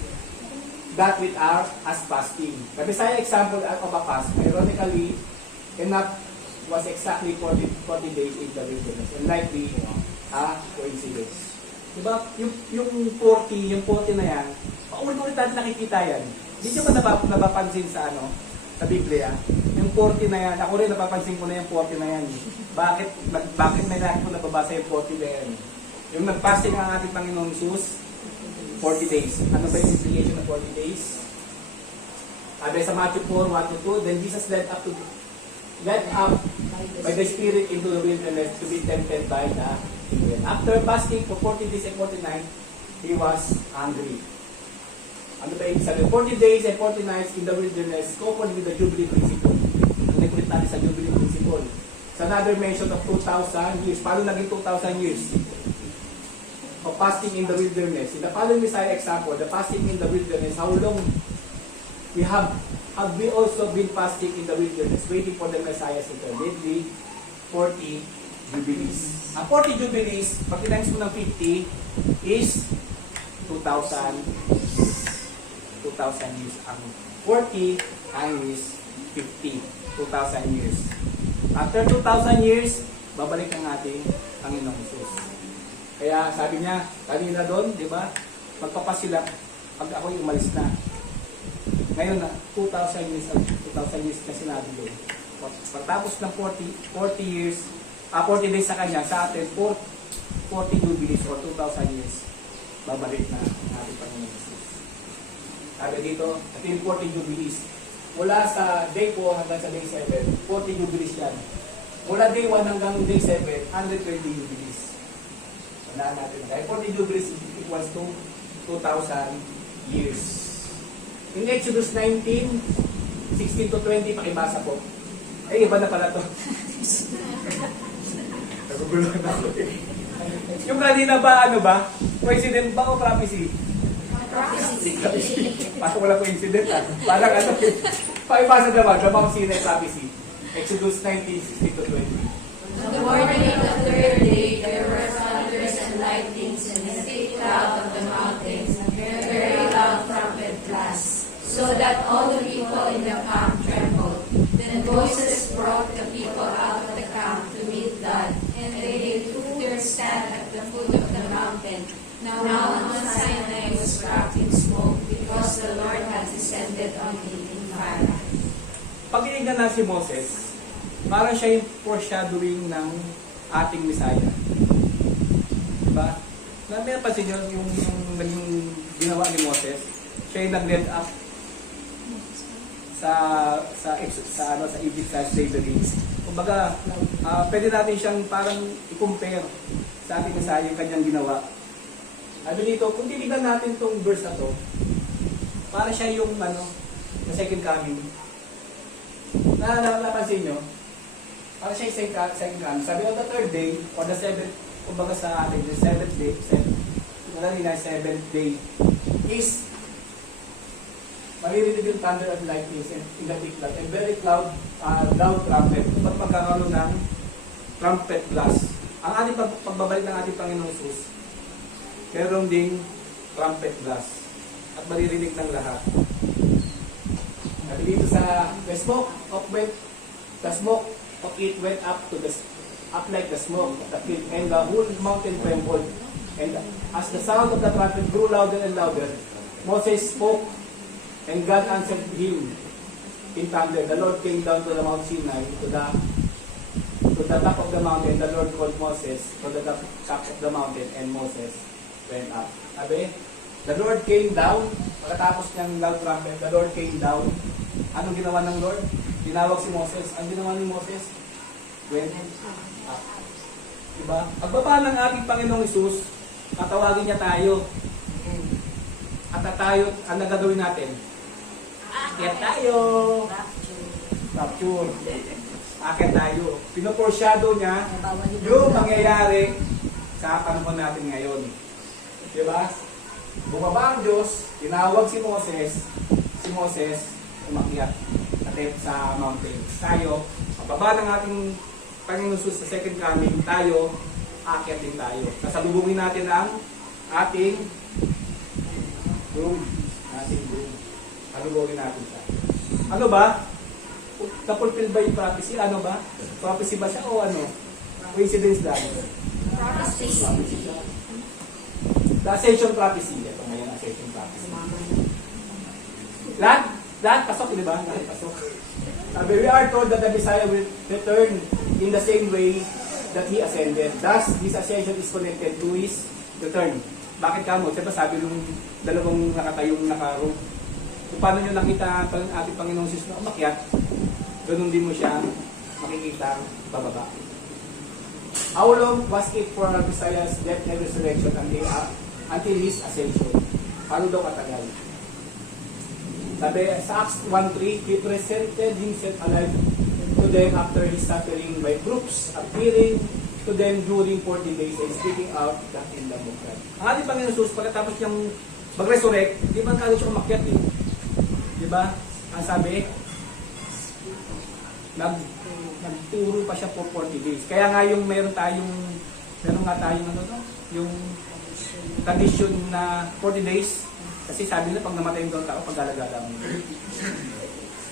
that with our as fasting. The Messiah example of a fast, ironically enough, was exactly 40 days in the wilderness. And likely, a coincidence. Diba? Yung 40 na yan, paulit-ulit natin nakikita yan. Hindi nyo ba napapansin sa sa Biblia? Yung 40 na yan, ako rin napapansin ko na yung 40 na yan. Bakit may lagi ko nababasa yung 40 na yan? Yung nag-fasting ang ating Panginoon Jesus, 40 days. Ano ba yung implication ng 40 days? Sabi sa Matthew 4:1-2, then Jesus led up by the Spirit into the wilderness to be tempted by the devil. After fasting for 40 days and 40 nights, He was hungry. Ano ba yung sabi? 40 days and 40 nights in the wilderness, coupled with the Jubilee principle. Ano yung natin sa Jubilee principle? It's another mention of 2,000 years. Paano naging 2,000 years? Of fasting in the wilderness. In the following Messiah example, the fasting in the wilderness, how long have we also been fasting in the wilderness, waiting for the Messiah's return? Lately, 40 Jubilees. Ang 40 Jubilees, pag times mo ng 50, is 2,000 years. Ang 40 times 50, 2,000 years. After 2,000 years, babalik ang ating Panginoong Jesus. Kaya sabi niya, kanina doon, di ba? Magpapas sila pag ako'y umalis na. Ngayon na, 2,000 years na sinabi doon. Pagtapos ng 40 years, 40 days sa kanya, sa atin, 40 Jubilees or 2,000 years, babalik na ang ating Panginoon Jesus. Sabi dito, ito yung 40 Jubilees. Mula sa day 4 hanggang sa day 7, 40 Jubilees yan. Mula day 1 hanggang day 7, 120 Jubilees. Wala natin. Kaya 40 Jubilees equals to 2,000 years. In Exodus 19, 16-20, pakibasa po. Ay, iba na pala to. Naguguluhan ako. Yung kanina ba, coincident ba o prophecy? Prophecy. Parang wala coincident Parang pakibasa naman, Mount Sinai prophecy. Exodus 19, 16-20. On the morning of the third day, there were thunders and lightnings and a thick cloud of the mountains, and a very loud trumpet blast, so that all the people in the camp trembled. Then Moses brought the people out of the camp to meet God, and they took their stand at the foot of the mountain. Now Mount Sinai was wrapped in smoke, because the Lord had descended on it in fire. Pag inignan na si Moses, parang siya yung foreshadowing ng ating Messiah. Diba? May napansin nyo yung ginawa ni Moses, siya yung nag-lead up sa Egypt sa slavery. Kumbaga, pwede natin siyang parang i-compare sa ating Messiah yung kanyang ginawa. Sabi dito, kung titignan natin tong verse na to, para siya yung the second coming. Napansin nyo? Para siya yung second coming. Sabi on the third day, or the seventh, kumbaga sa atin, the seventh day, seventh day, is maririnig yung thunder and lightning in the thick cloud, and very loud trumpet. Ba't magkakaroon ng trumpet blast? Ang ating pagbabalik ng ating Panginoong Jesus, meron ding trumpet blast. At maririnig ng lahat. Sabi dito sa the smoke of it went up like the smoke of the field, and the whole mountain trembled. And as the sound of the trumpet grew louder and louder, Moses spoke, and God answered him in thunder. The Lord came down to the Mount Sinai, to the top of the mountain. The Lord called Moses to the top of the mountain, and Moses went up. Sabi, the Lord came down. Pagkatapos niyang loud trumpet, the Lord came down. Anong ginawa ng Lord? Tinawag si Moses. Ang ginawa ni Moses? Went up. Diba? Pagbaba ng ating Panginoong Isus, tatawagin niya tayo. At tayo, ang nagagawin natin? Akyat tayo. Rapture. Akyat tayo. Pinoforeshadow niya yung mangyayari sa panahon natin ngayon. Diba? Bumaba ang Diyos, tinawag si Moses umakyat atep sa mountain. Tayo, pababa ng ating Panginoon Jesus sa second coming, tayo, akyat din tayo. Nasalubungin natin ang ating groom. Salubungin natin siya. Ano ba? Na-fulfill ba yung prophecy? Ano ba? Prophecy ba siya o ano? Coincidence lang. Prophecy. The Ascension Prophecy. Ito ngayon, Ascension Prophecy. Lahat pasok, di ba? Lahat pasok. Sabi, we are told that the Messiah will return in the same way that He ascended. Thus, this ascension is connected to His return. Bakit ka mo? Diba sabi nung dalawang nakatayong nakaroon, kung paano nyo nakita ang ating Panginoong Jesus na umakyat, ganun din mo siya makikita bababa. How long was it for our Messiah's death and resurrection until His ascension? Paano daw katagal? Sabi sa Acts 1:3, He presented Himself alive to them after His suffering by groups, appearing to them during 40 days and speaking out the kingdom of God. Ang ating Panginoon Jesus, pagkatapos niyang mag-resurrect, di ba kagad siya umakyat eh? Di ba? Ang sabi, nagturo pa siya for 40 days. Kaya nga yung meron nga tayong yung condition na 40 days, kasi sabi na pag namatay yung tao, pag-alagala mo.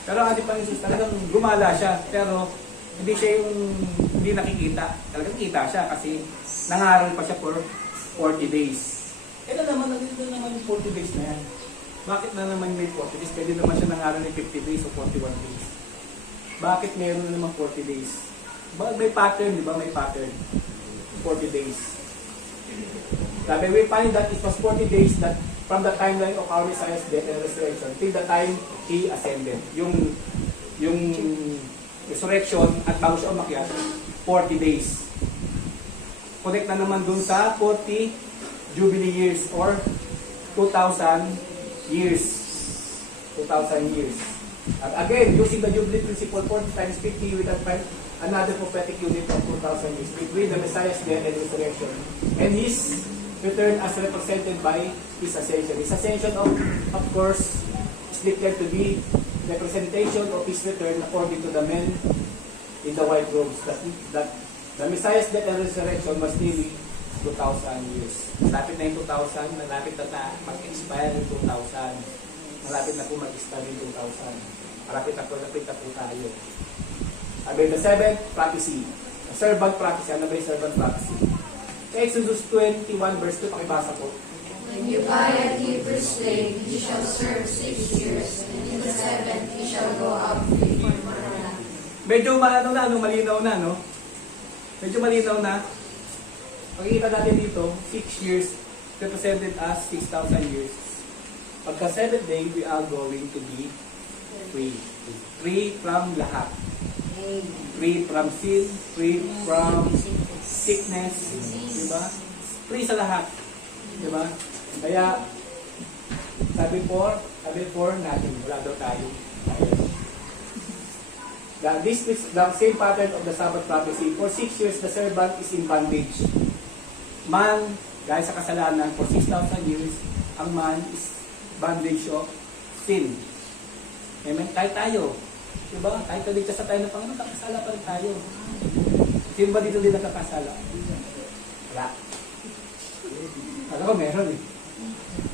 Pero ang ating Panginoon Jesus, talagang gumala siya, pero hindi siya yung hindi nakikita. Talagang kita siya kasi nangaral pa siya for 40 days. Kaya naman yung 40 days na yan. Bakit na naman may 40 days? Pwede naman siya nangaral ng 50 days o 41 days. Bakit meron na naman 40 days? May pattern, di ba? May pattern. 40 days. Sabi, we find that it was 40 days that from the timeline of our Messiah's death and resurrection till the time He ascended. Yung resurrection at bago siya umakyat, 40 days. Connect na naman dun sa 40 Jubilee years or 2,000 years. 2,000 years. At again, using the Jubilee principle, 40 times 50, we can find another prophetic unit of 2,000 years between the Messiah's death and resurrection and His return as represented by His ascension. His ascension, of course, is declared to be representation of His return according to the men in the white robes. That the Messiah's death and resurrection was nearly 2,000 years. Malapit na yung 2,000, malapit na mag-expire yung 2,000. Malapit na po mag-expire yung 2,000. Malapit na po tayo. Sabi, the seventh prophecy. The servant prophecy. Ano ba yung servant prophecy? Exodus 21 verse 2, pakibasa po. When you buy a Hebrew slave, he shall serve 6 years, and in the 7th he shall go out free from the land. Medyo malinaw na, no? Medyo malinaw na. Pagkikita natin dito, 6 years represented as 6,000 years. Pagka 7th day, we are going to be free. Free from lahat. Free from sin, free from sickness, di ba? Free sa lahat, di ba? Kaya, sabi for natin, wala daw tayo. This is the same pattern of the Sabbath prophecy. For 6 years, the servant is in bondage. Man, dahil sa kasalanan, for 6,000 years, ang man is bondage of sin. Amen? Kahit tayo, diba? Kahit ligtas sa tayo ng Panginoon, nakakasala pa rin tayo. Sino ba dito din nakakasala? Wala. Alam ko, meron eh.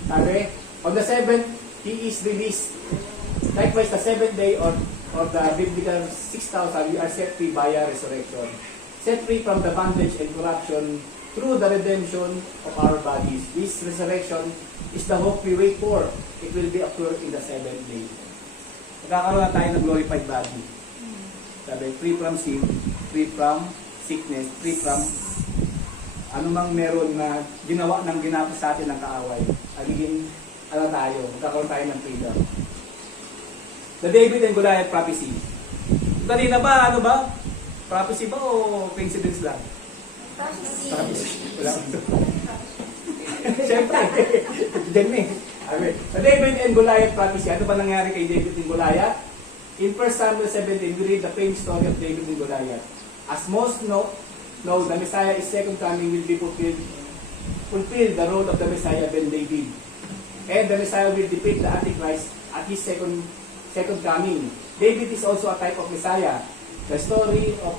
Sabi, on the 7th, he is released. Likewise, the 7th day of the biblical 6,000, we are set free by a resurrection. Set free from the bondage and corruption through the redemption of our bodies. This resurrection is the hope we wait for. It will be occurred in the 7th day. Magkakaroon na tayo ng glorified body. Sabi, free from sin, free from sickness, free from anumang meron na ginawa ng ginapos sa atin ng kaaway. Agiging, tayo, magkakaroon tayo ng freedom. The David and Goliath prophecy. Kanina ba, ano ba? Prophecy ba o coincidence lang? Prophecy. Wala ito. Siyempre. Diyan eh. The David and Goliath prophecy. Ano ba nangyari kay David and Goliath? In 1 Samuel 17, we read the famous story of David and Goliath. As most know, the Messiah is second coming will be fulfill the role of the Messiah ben David. And the Messiah will defeat the Antichrist at his second coming. David is also a type of Messiah. The story of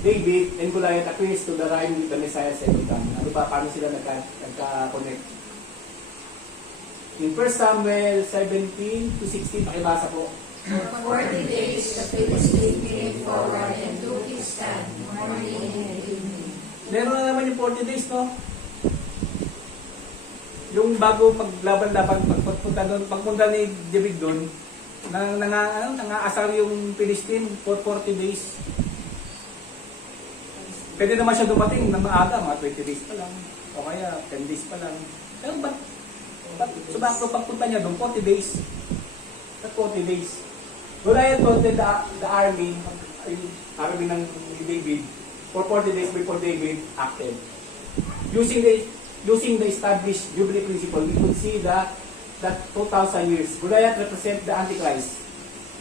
David and Goliath appears to the rhyme with the Messiah's second coming. Ano ba, paano sila nagka-connect? In 1 Samuel 17 to 16, pakibasa po. For 40 days the Philistine came forward and took his stand, morning and evening. Meron na naman yung 40 days, no? Yung bago maglaban-laban, pagpunta ni David doon, nangaasar yung Philistine for 40 days. Pwede naman siya dumating ng maaga, mga 20 days pa lang, o kaya 10 days pa lang. Pero bakit pagpunta niya doon, 40 days. At 40 days. Goliath taunted the army ng David for 40 days before David acted. Using the established Jubilee principle, we could see that 2,000 years. Goliath represents the Antichrist.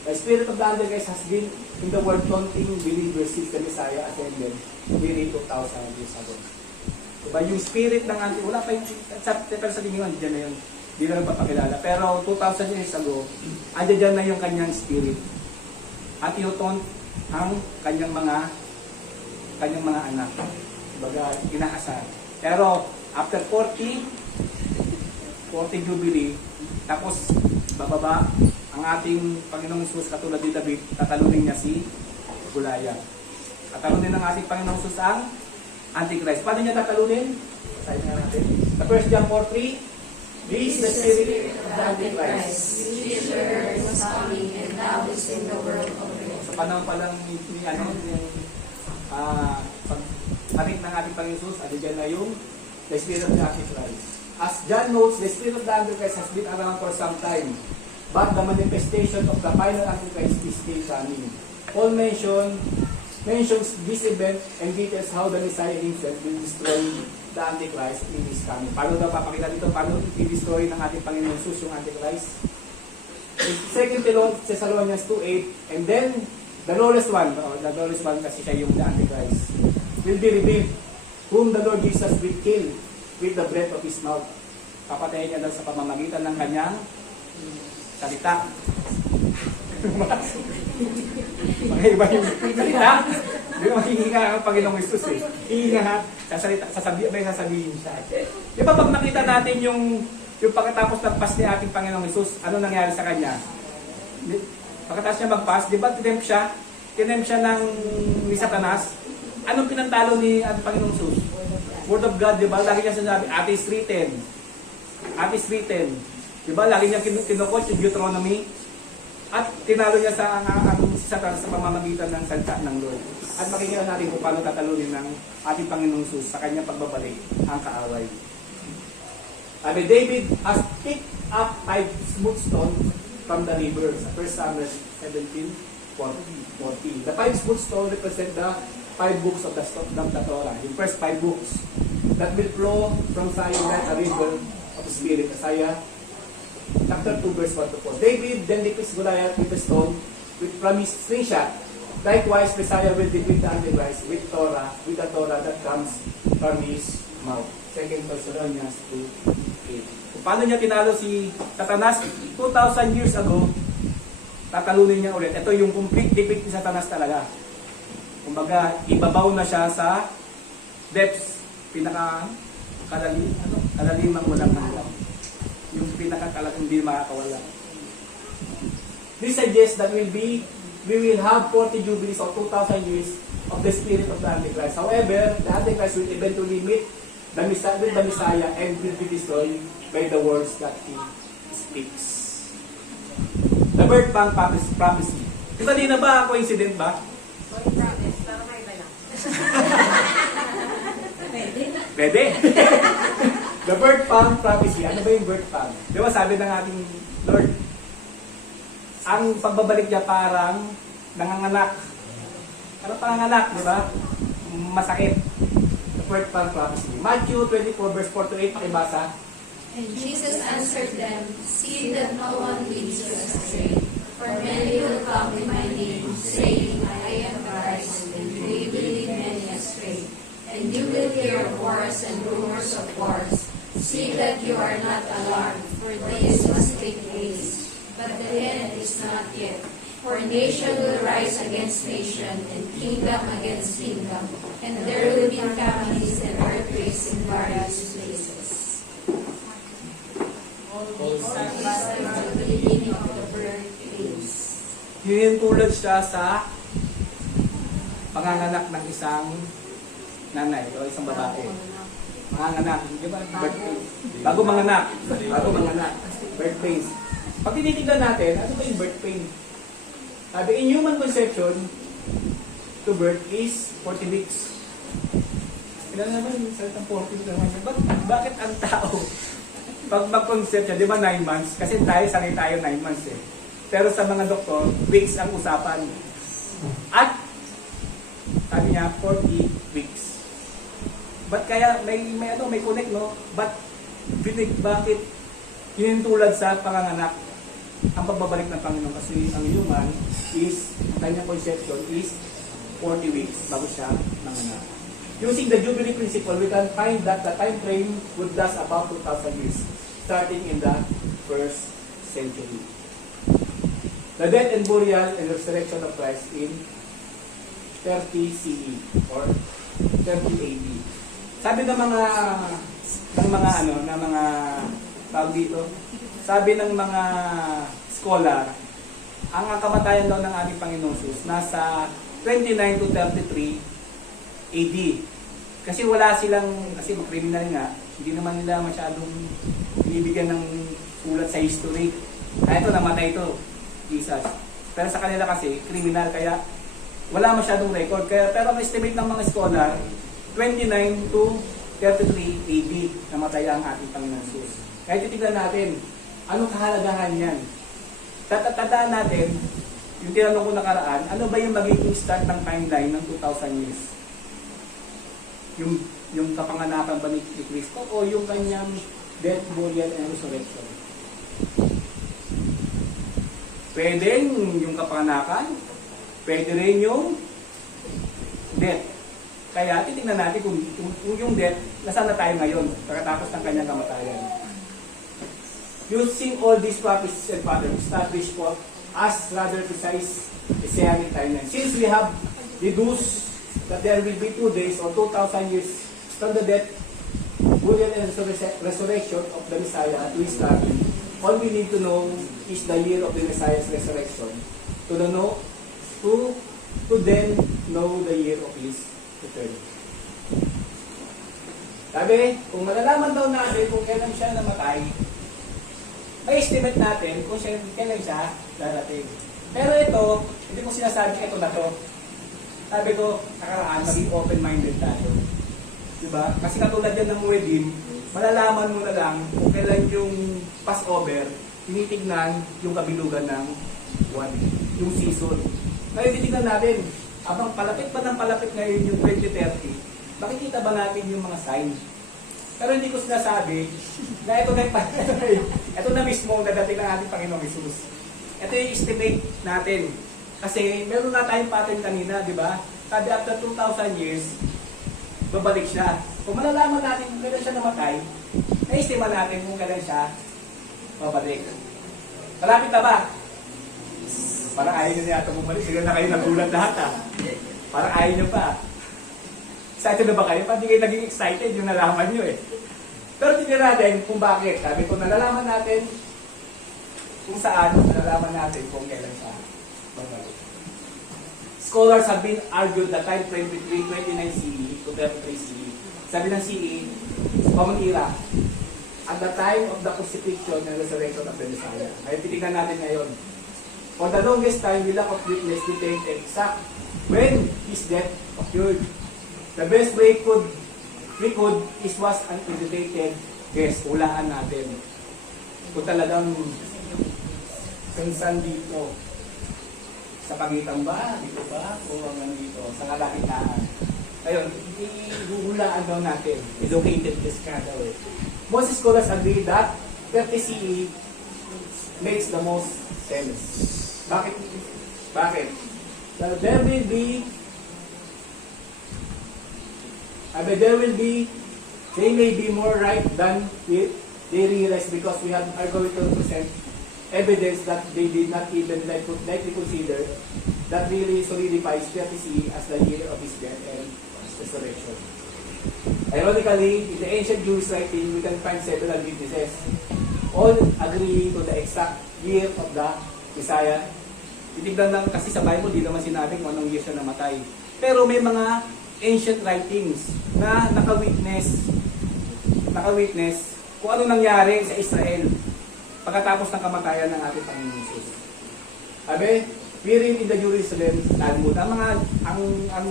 The spirit of the Antichrist has been in the world taunting believers since the Messiah ascended nearly 2,000 years ago. Diba? Yung spirit ng Antichrist, wala pa yung, pero sa tingin mo, dyan na yun. Hindi na papakilala. Pero 2,000 years ago, andyan na yung kanyang spirit. At inuton ang kanyang mga anak. Baga, inaasar. Pero after 40 Jubilee, tapos bababa ang ating Panginoong Jesus katulad ni David, tatalunin niya si Goliath. Tatalunin ng ating Panginoong Jesus ang Antichrist. Paano niya tatalunin? Basahin nga natin. The 1 John 4:3, this is the spirit of the Antichrist. Which is the earth was coming, and now is in the world already. Sa panahon pa lang yung pagpanik ng ating Panginoon Jesus, dyan na yung the spirit of the Antichrist. As John notes, the spirit of the Antichrist has been around for some time, but the manifestation of the final Antichrist is still coming. Paul mentions this event and details how the Messiah himself will destroy the Antichrist in his coming. Paano daw papakita dito? Paano i-destroy ng ating Panginoon Jesus yung Antichrist? In 2 Thessalonians 2:8, and then the lawless one kasi siya yung the Antichrist, will be revealed, whom the Lord Jesus will kill with the breath of his mouth. Papatayin niya daw sa pamamagitan ng kanyang salita. Mag-iba yung salita. Di ba makihinga ang Panginoong Jesus eh. Hihinga sa salita, may sasabihin siya. Di ba pag nakita natin yung pagkatapos ng pas ni ating Panginoong Jesus, ano nangyari sa kanya? Pagkatapos niya mag-pass, di ba tinempt siya ni Satanas? Anong pinantalo ni ating Panginoong Jesus? Word of God, di ba? Lagi niya sinasabi, it is written. It is written. Di ba? Lagi niya kinukot yung Deuteronomy. At tinalo niya sa Satanas sa pamamagitan ng salita ng Lord. At makikita natin kung paano tatalunin ng ating Panginoong Jesus sa kanyang pagbabalik ang kaaway. Sabi, David has picked up 5 smooth stones from the river sa 1 Samuel 17:40. The 5 books to represent the 5 books of the Torah. Yung first 5 books that will flow from Zion like a river of the Spirit. Isaiah chapter 2 verse 1 to 4. David then defeats Goliath with a stone from his slingshot. Likewise, Messiah will defeat the Antichrist with the Torah that comes from his mouth. 2 Thessalonians 2:8. Kung paano niya tinalo si Satanas 2,000 years ago, tatalunin niya ulit. Ito yung complete defeat ni Satanas talaga. Kumbaga, ibabaw na siya sa depths, kalalimang walang hanggan. Yung pinakakalaking hindi makakawala. This suggests that we will have 40 jubilees or 2,000 years of the spirit of the Antichrist. However, the Antichrist will eventually meet the Messiah and will be destroyed by the words that he speaks. The birth pang prophecy. Ito din na ba? Coincident ba? Pwede. The birth pang prophecy. Ano ba yung birth pang? Di ba sabi ng ating Lord, ang pagbabalik niya parang nanganganak. Ano panganganak, di ba? Masakit. The birth pang prophecy. Matthew 24 verse 4 to 8, pakibasa. And Jesus answered them, see that no one leads you astray. For many will come in my name, saying, I am Christ, and they will lead many astray. And you will hear of wars and rumors of wars. See that you are not alarmed, for these must take place. But the end is not yet. For nation will rise against nation, and kingdom against kingdom. And there will be famines and earthquakes in various places. These are the beginning of the birth pains. Hinintulad siya sa panganganak ng isang nanay o isang babae. Manganganak, di ba? Birth pains. Bago manganak, birth pains. Pag tinitignan natin, ano ba yung birth pain? Sabi, in human conception, to birth is 40 weeks. Ilan naman yung salitang 40 weeks naman? Bakit ang tao, pag mag-concept siya, di ba 9 months? Kasi sanay tayo 9 months eh. Pero sa mga doktor, weeks ang usapan. At, sabi niya, 40 weeks. Ba't kaya, may connect, no? Bakit hinintulad sa panganganak ang pagbabalik ng Panginoon? Kasi ang human is, kanyang conception is 40 weeks bago siya nanganak. Using the Jubilee principle, we can find that the time frame would last about 2,000 years, starting in the 1st century. The death and burial and resurrection of Christ in 30 CE or 30 AD. Sabi ng mga tawag dito, sabi ng mga scholar, ang kamatayan daw ng ating Panginoon Jesus nasa 29 to 33 AD. Kasi kasi kriminal nga, hindi naman nila masyadong binibigyan ng sulat sa history. Ito, namatay ito, Jesus. Pero sa kanila kasi, kriminal, kaya wala masyadong record. Pero ang estimate ng mga scholar, 29 to 33 AD namatay ang ating Panginoon Jesus. Kaya titignan natin, anong kahalagahan yan? Tatandaan natin, yung tinanong ko nakaraan, ano ba yung magiging start ng timeline ng 2,000 years? Yung kapanganakan ba ni Kristo o yung kanyang death, burial, and resurrection? Pwede yung kapanganakan, pwede rin yung death. Kaya titignan natin kung yung death, nasaan na tayo ngayon pagkatapos ng kanyang kamatayan. Using all these prophecies and patterns, establish for us rather precise messianic timeline. Since we have deduced that there will be 2 days or 2,000 years from the death, burial, and resurrection of the Messiah to his coming, all we need to know is the year of the Messiah's resurrection. To then know the year of his return. Sabi, kung malalaman daw natin kung kailan siya namatay, may estimate natin kung kailan siya darating. Pero ito, hindi ko sinasabi ito na to. Sabi ko, nakaraan, maging open-minded tayo. Diba? Kasi katulad yan ng wedding, malalaman mo na lang kung kailan yung Passover, tinitignan yung kabilugan ng buwan, yung season. Ngayon titignan natin, abang palapit pa ng palapit ngayon yung 2030, makikita ba natin yung mga sign? Pero hindi ko sinasabi na ito ito na mismo ang dadating ng ating Panginoong Jesus. Ito yung estimate natin. Kasi meron na tayong pattern kanina, di ba? Sabi after 2,000 years, babalik siya. Kung malalaman natin kung kailan siya namatay, na-estima natin kung kailan siya babalik. Malapit na ba? Parang ayaw nyo na yata bumalik. Siguro na kayo nagulat lahat ha. Parang ayaw nyo pa. Excited na ba kayo? Parang di kayo naging excited yung nalaman nyo eh. Pero tignan natin kung bakit. Sabi ko, nalalaman natin kung saan, nalalaman natin kung kailan siya babalik. Scholars have been argued the time frame between 29 CE to 33 CE. Sabi ng CE, common era. At the time of the crucifixion and resurrection of the Messiah. Ay titignan natin ngayon. For the longest time, we lack of witness to take exact when his death occurred. The best way we could is was an educated guess. Hulaan natin. Kung talagang sansan dito. Sa pagitan ba? Dito ba? O hanggang dito? Sa kalakitaan. Ayun, ihuhulaan daw natin. Educated guess ka daw eh. Most scholars agree that 30 CE makes the most sense. Bakit? Bakit? So there will be, they may be more right than they realize because we are going to present evidence that they did not even likely consider that really solidifies 30 CE as the year of his death and resurrection. Ironically, in the ancient Jewish writing, we can find several witnesses, all agreeing to the exact year of the Messiah. Titignan lang kasi sa Bible, di naman sinabing kung anong year siya namatay. Pero may mga ancient writings na nakawitness kung ano nangyari sa Israel pagkatapos ng kamatayan ng ating Panginoon Jesus. Sabi, we read in the Jerusalem Talmud. Ang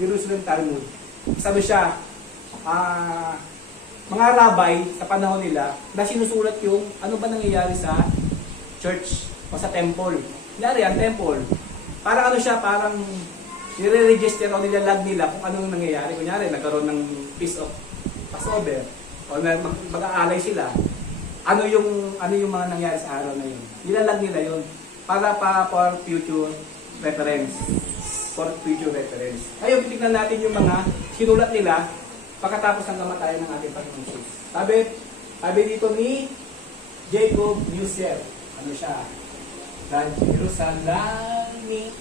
Jerusalem Talmud, sabi siya, mga rabbi sa panahon nila na sinusulat yung ano ba nangyayari sa church o sa temple. Kunyari, ang temple. Parang ano siya, parang nire-register o nilalag nila kung anong nangyayari. Kunyari, nagkaroon ng Feast of Passover o mag-aalay sila. Ano yung mga nangyari sa araw na yun. Nilalag nila yun para for future reference. For future reference. Ngayon, titignan natin yung mga sinulat nila pagkatapos ng kamatayan ng ating Panginoon Jesus. Sabi dito ni Jacob User. Ano siya? The Jerusalem ni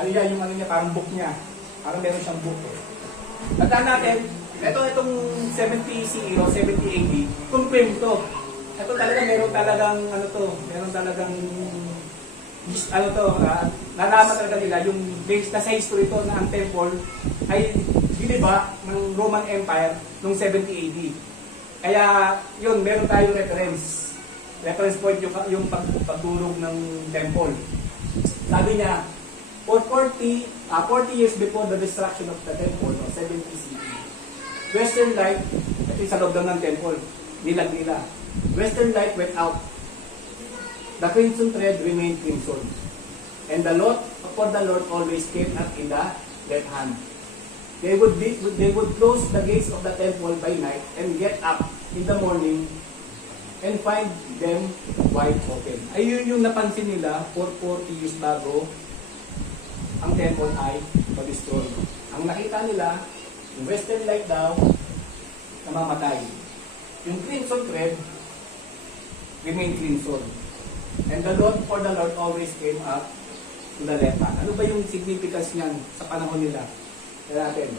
ano yan, yung ano niya, parang book niya. Parang meron siyang book. Tandaan natin, itong 70 CE o 70 AD, confirm to. Ito talaga, meron talagang nalaman talaga nila, yung based na sa history to na ang temple ay giniba ng Roman Empire noong 70 AD. Kaya, yun, meron tayong reference. Reference point yung pagdurog ng temple. Sabi niya, for 40 years before the destruction of the temple, o 70 CE, Western light, ito yung sa loob ng temple, nilag nila. Western light went out. The crimson thread remained crimson. And the Lord, for the Lord always came up in the left hand. They would close the gates of the temple by night and get up in the morning and find them wide open. Ayun yung napansin nila for 40 years bago ang temple ay mag-destroy. Ang nakita nila, yung western light daw, namamatay. Yung crimson thread, remain crimson. And for the Lord always came up to the left hand. Ano ba yung significance niyan sa panahon nila? Kaya natin.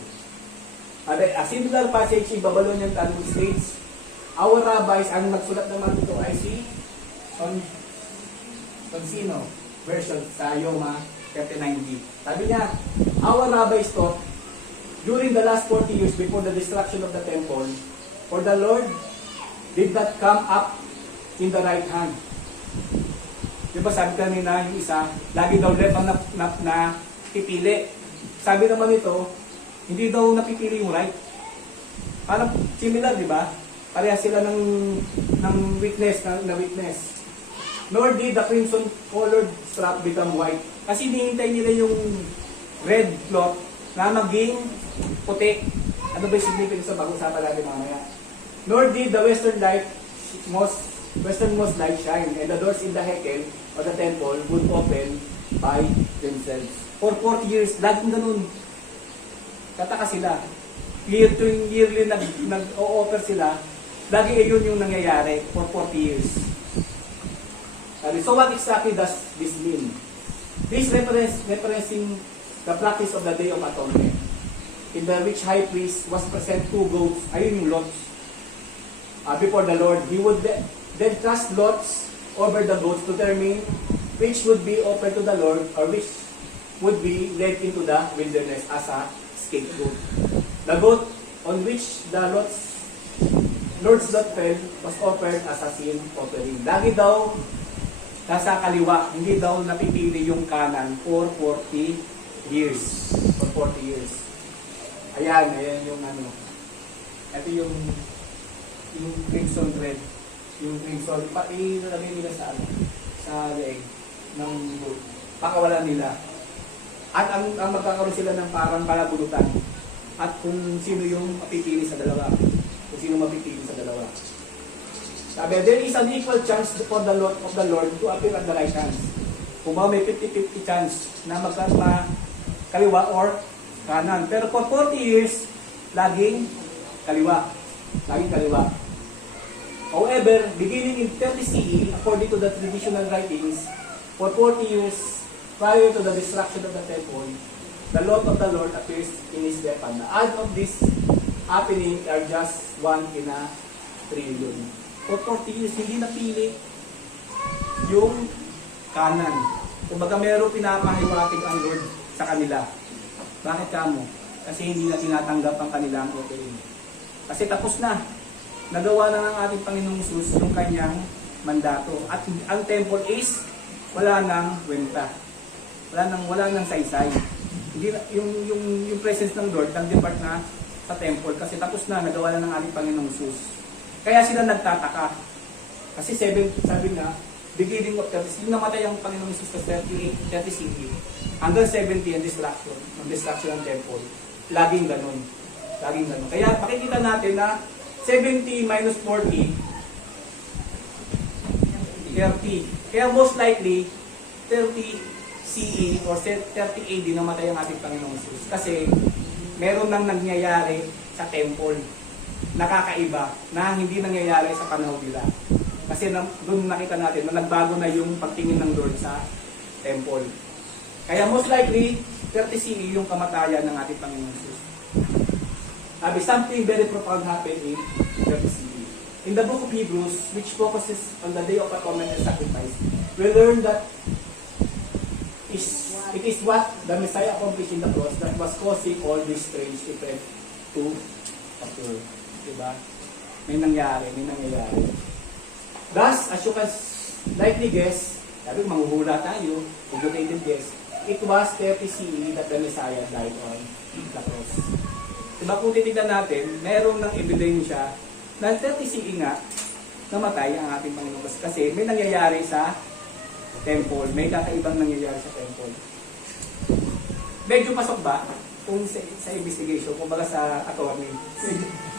A similar passage in Babylonian Talmud states, our rabbis, ang nagsulat naman ito ay si Consino version sa Yoma 39b. Sabi niya, our rabbis taught, during the last 40 years before the destruction of the temple, for the Lord did not come up in the right hand. Diba sabi kanina yung isa, lagi daw left ang napipili. Sabi naman ito, hindi daw napipili yung right. Parang similar, di ba? Pareha sila ng witness, na witness. Nor did the crimson-colored strap become white. Kasi hinihintay nila yung red cloth na maging puti. Ano ba yung significance sa pag-usapan natin mamaya? Nor did the westernmost light shine, and the doors in the Hekel, or the temple, would open by themselves. For 40 years, laging ganun. Kataka sila. Yearly nag-o-offer sila, lagi yun yung nangyayari for 40 years. So what exactly does this mean? This referencing the practice of the Day of Atonement, in the which high priest was present 2 goats, ayun yung lots, before the Lord. He would then cast lots over the goats to determine which would be offered to the Lord or which would be led into the wilderness as a scapegoat. The goat on which the Lord's lot fell was offered as a sin offering. Lagi daw nasa kaliwa, hindi daw napipili yung kanan for 40 years. For 40 years. Ayan yung ano. Ito yung crimson red. Yung crimson, ilalagay nila sa ano, sa leg ng goat. Pakawalan nila. At ang magkakaroon sila ng parang palabulutan. At kung sino yung mapipili sa dalawa. Kung sino mapipili sa dalawa. Sabi, there is an equal chance for the Lord of the Lord to appear at the right hand. Kung ba may 50-50 chance na kaliwa or kanan. Pero for 40 years, laging kaliwa. Laging kaliwa. However, beginning in 30 CE, according to the traditional writings, for 40 years prior to the destruction of the temple, the lot of the Lord appears in his weapon. The odds of this happening are just 1 in a trillion. For 40 years, hindi napili yung kanan. Kumbaga meron pinapahiwatig ang Lord sa kanila. Bakit kamo? Kasi hindi na tinatanggap ang kanilang offering. Kasi tapos na. Nagawa na ng ating Panginoong Hesus yung kanyang mandato. At ang temple is wala nang kwenta. Wala nang saysay. Hindi yung presence ng Lord nag-depart na sa temple kasi tapos na, nagawa na ng ating Panginoong Hesus. Kaya sila nagtataka. Kasi sabi nga, beginning of 30, yung namatay ang Panginoong Hesus sa 30 CE, hanggang 70 ang destruction ng temple. Laging ganun. Kaya makikita natin na 70 minus 40, 30. Kaya most likely, 30 CE or 30 AD namatay ang ating Panginoong Hesus. Kasi meron nang nangyayari sa temple. Nakakaiba na hindi nangyayari sa panahon nila. Kasi doon nakita natin na nagbago na yung pagtingin ng Lord sa temple. Kaya most likely, 30 CE yung kamatayan ng ating Panginoong Hesus. Something very profound happened in 30 CE. In the book of Hebrews, which focuses on the Day of Atonement and Sacrifice, we learn that it is what the Messiah accomplished in the cross that was causing all this strange event to occur. Diba? May nangyayari. Thus, as you can likely guess, sabi manghuhula tayo, educated guess, it was 30 CE that the Messiah died on the cross. Diba kung titignan natin, meron ng ebidensya na 30 CE nga, namatay ang ating Panginoon kasi may nangyayari sa temple, may kakaibang nangyayari sa temple. Medyo pasok ba kung sa investigation, kung baga sa attorney?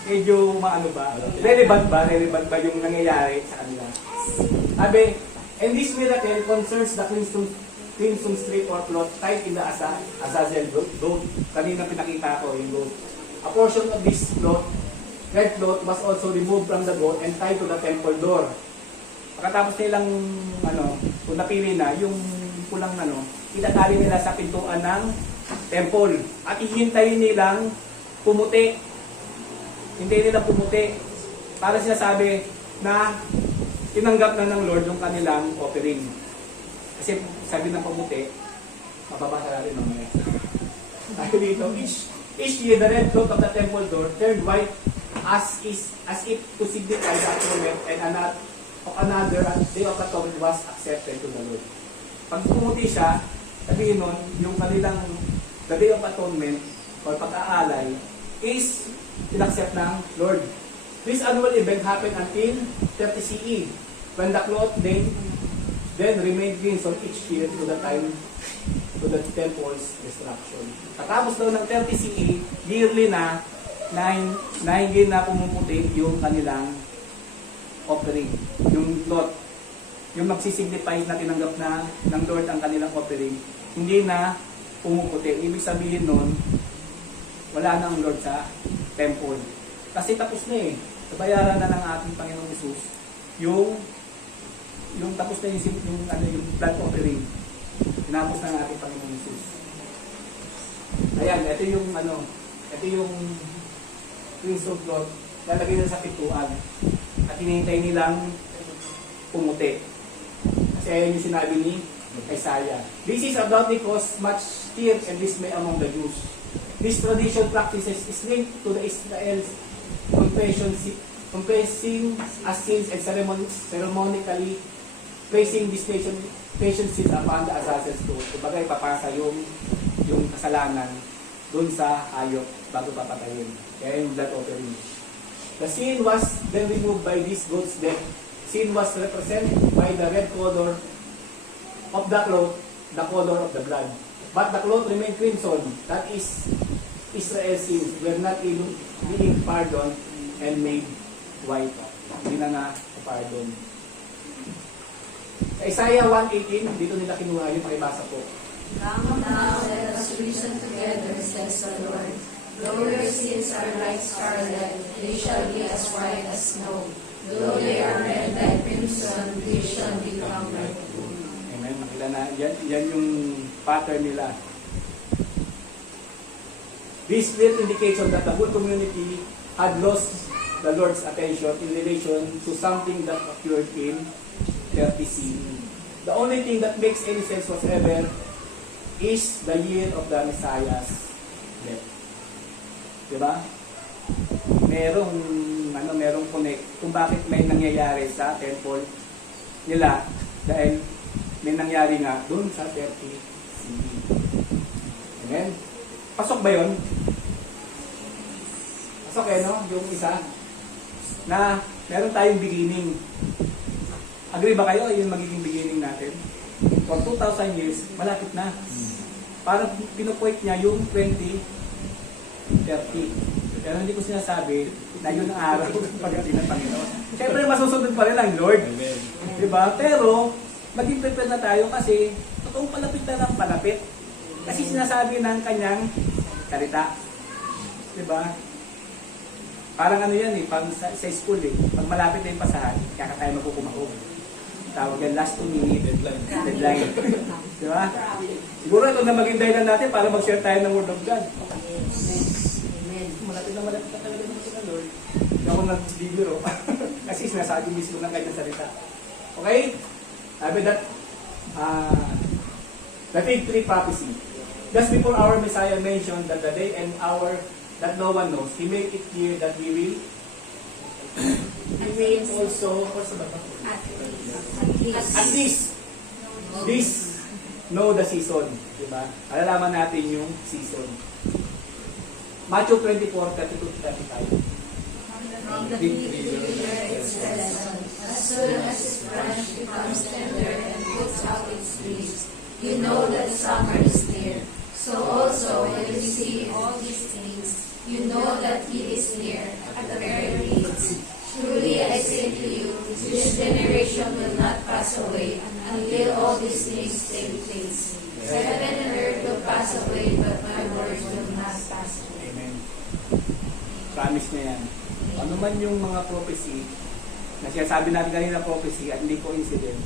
Medyo maano ba? Relevant ba yung nangyayari sa kanila? Sabi, and this miracle concerns the crimson strip or cloth tied in the Azazel goat. Kanina pinakita ko yung goat. A portion of this cloth, red cloth, was also removed from the goat and tied to the temple door. Pagkatapos nilang, kung napili na, yung pulang itatali nila sa pintuan ng temple. At hihintayin nilang pumuti. Hintayin nilang pumuti. Para sinasabi na tinanggap na ng Lord yung kanilang offering. Kasi sabi ng pumuti, mababasa natin mamaya. Tayo dito, each year the red cloth of the temple door turned white as if to signify the atonement and another Day of Atonement was accepted to the Lord. Pag pumuti siya, sabihin nun, yung kanilang the Day of Atonement or pag-aalay is inaccept ng Lord. This annual event happened until 30 CE, when the cloth then remained crimson each year to the temple's destruction. Katapos daw ng 30 CE, yearly na hindi na pumuputi yung kanilang offering, yung cloth, yung magsisignify na tinanggap na ng Lord ang kanilang offering, hindi na pumuputi. Ibig sabihin nun, wala na ang Lord sa temple. Kasi tapos na eh. Nabayaran na ng ating Panginoong Hesus yung tapos na yung blood offering. Tinapos na ng ating Panginoong Hesus. Ayan, ito yung crimson cloth, lalagay na sa pintuan. At hinihintay nilang pumuti. Kasi ayan yung sinabi ni Isaiah. This is undoubtedly caused much fear and dismay among the Jews. This tradition practices is linked to the Israel's confessing as sins and ceremonically placing this patient sins upon the assassin's tooth. Kumbaga ipapasa yung kasalanan dun sa hayop bago papatayin. Kaya yung blood offering. The sin was then removed by this goat's death. Sin was represented by the red color of the cloth, the color of the blood. But the cloth remained crimson. That is, Israel's sins were not being pardoned and made white. Hindi na pardon. Sa Isaiah 1:18, dito nila kinuha yung pakibasa po. Come now, let us reason together, says the Lord. Though your sins are like scarlet, they shall be as white as snow. Though they are red like crimson, they shall become like wool. Amen. Makita na, yan yung pattern nila. This clear indication that the whole community had lost the Lord's attention in relation to something that occurred in 30 CE. The only thing that makes any sense whatsoever is the year of the Messiah's death. Diba? Merong connect kung bakit may nangyayari sa temple nila dahil may nangyari nga dun sa 30 CE. Amen? Pasok ba yun? Pasok no? Yung isa na meron tayong beginning. Agree ba kayo? Yung magiging beginning natin. For 2,000 years, malapit na. Parang pinupoint niya yung 2030. Pero hindi ko sinasabi na yun ang araw ng pagdating ng Panginoon. Siyempre, masusunod pa rin ang Lord. Diba? Pero, maging prepare na tayo kasi totoong palapit na ng palapit. Kasi sinasabi ng kanyang salita. Diba? Parang ano yan pang sa school pag malapit na yung pasahan, kaya tayo magkukumahog. Tawag yan, last 2 minute deadline. Di ba? Siguro ito na maging dahilan natin para mag-share tayo ng Word of God. Malapit na talaga naman sa Lord. Hindi ako nag-bibiro. Kasi sinasabi mismo ng kanyang salita. Okay? Sabi that, the fig tree prophecy. Just before our Messiah mentioned that the day and hour that no one knows, He made it clear that we will also, at least, this know the season. Diba? Alalaman natin yung season. Matthew 24:32-35. As soon as its branch becomes tender and puts out its leaves, you know that summer is near. So also, when you see all these things, you know that He is near, at the very gates. Truly I say to you, this generation will not pass away until all these things take place. Heaven and earth will pass away, but my words will not pass away. Amen. Promise na yan. Ano man yung mga prophecy, na sinasabi natin kanina prophecy at hindi coincident,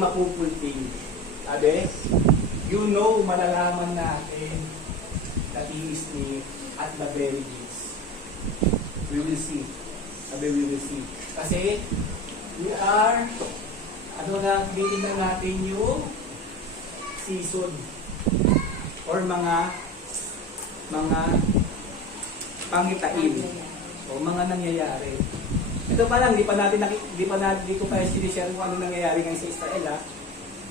mapupulting. Sabi, you know, malalaman natin that He is near at the very gates. We will see. Sabi, we will see. Kasi, we are, titignan natin yung season or mga pangitain o mga nangyayari. Ito pa lang, di ko pa sinishare kung ano nangyayari ngayon sa Israel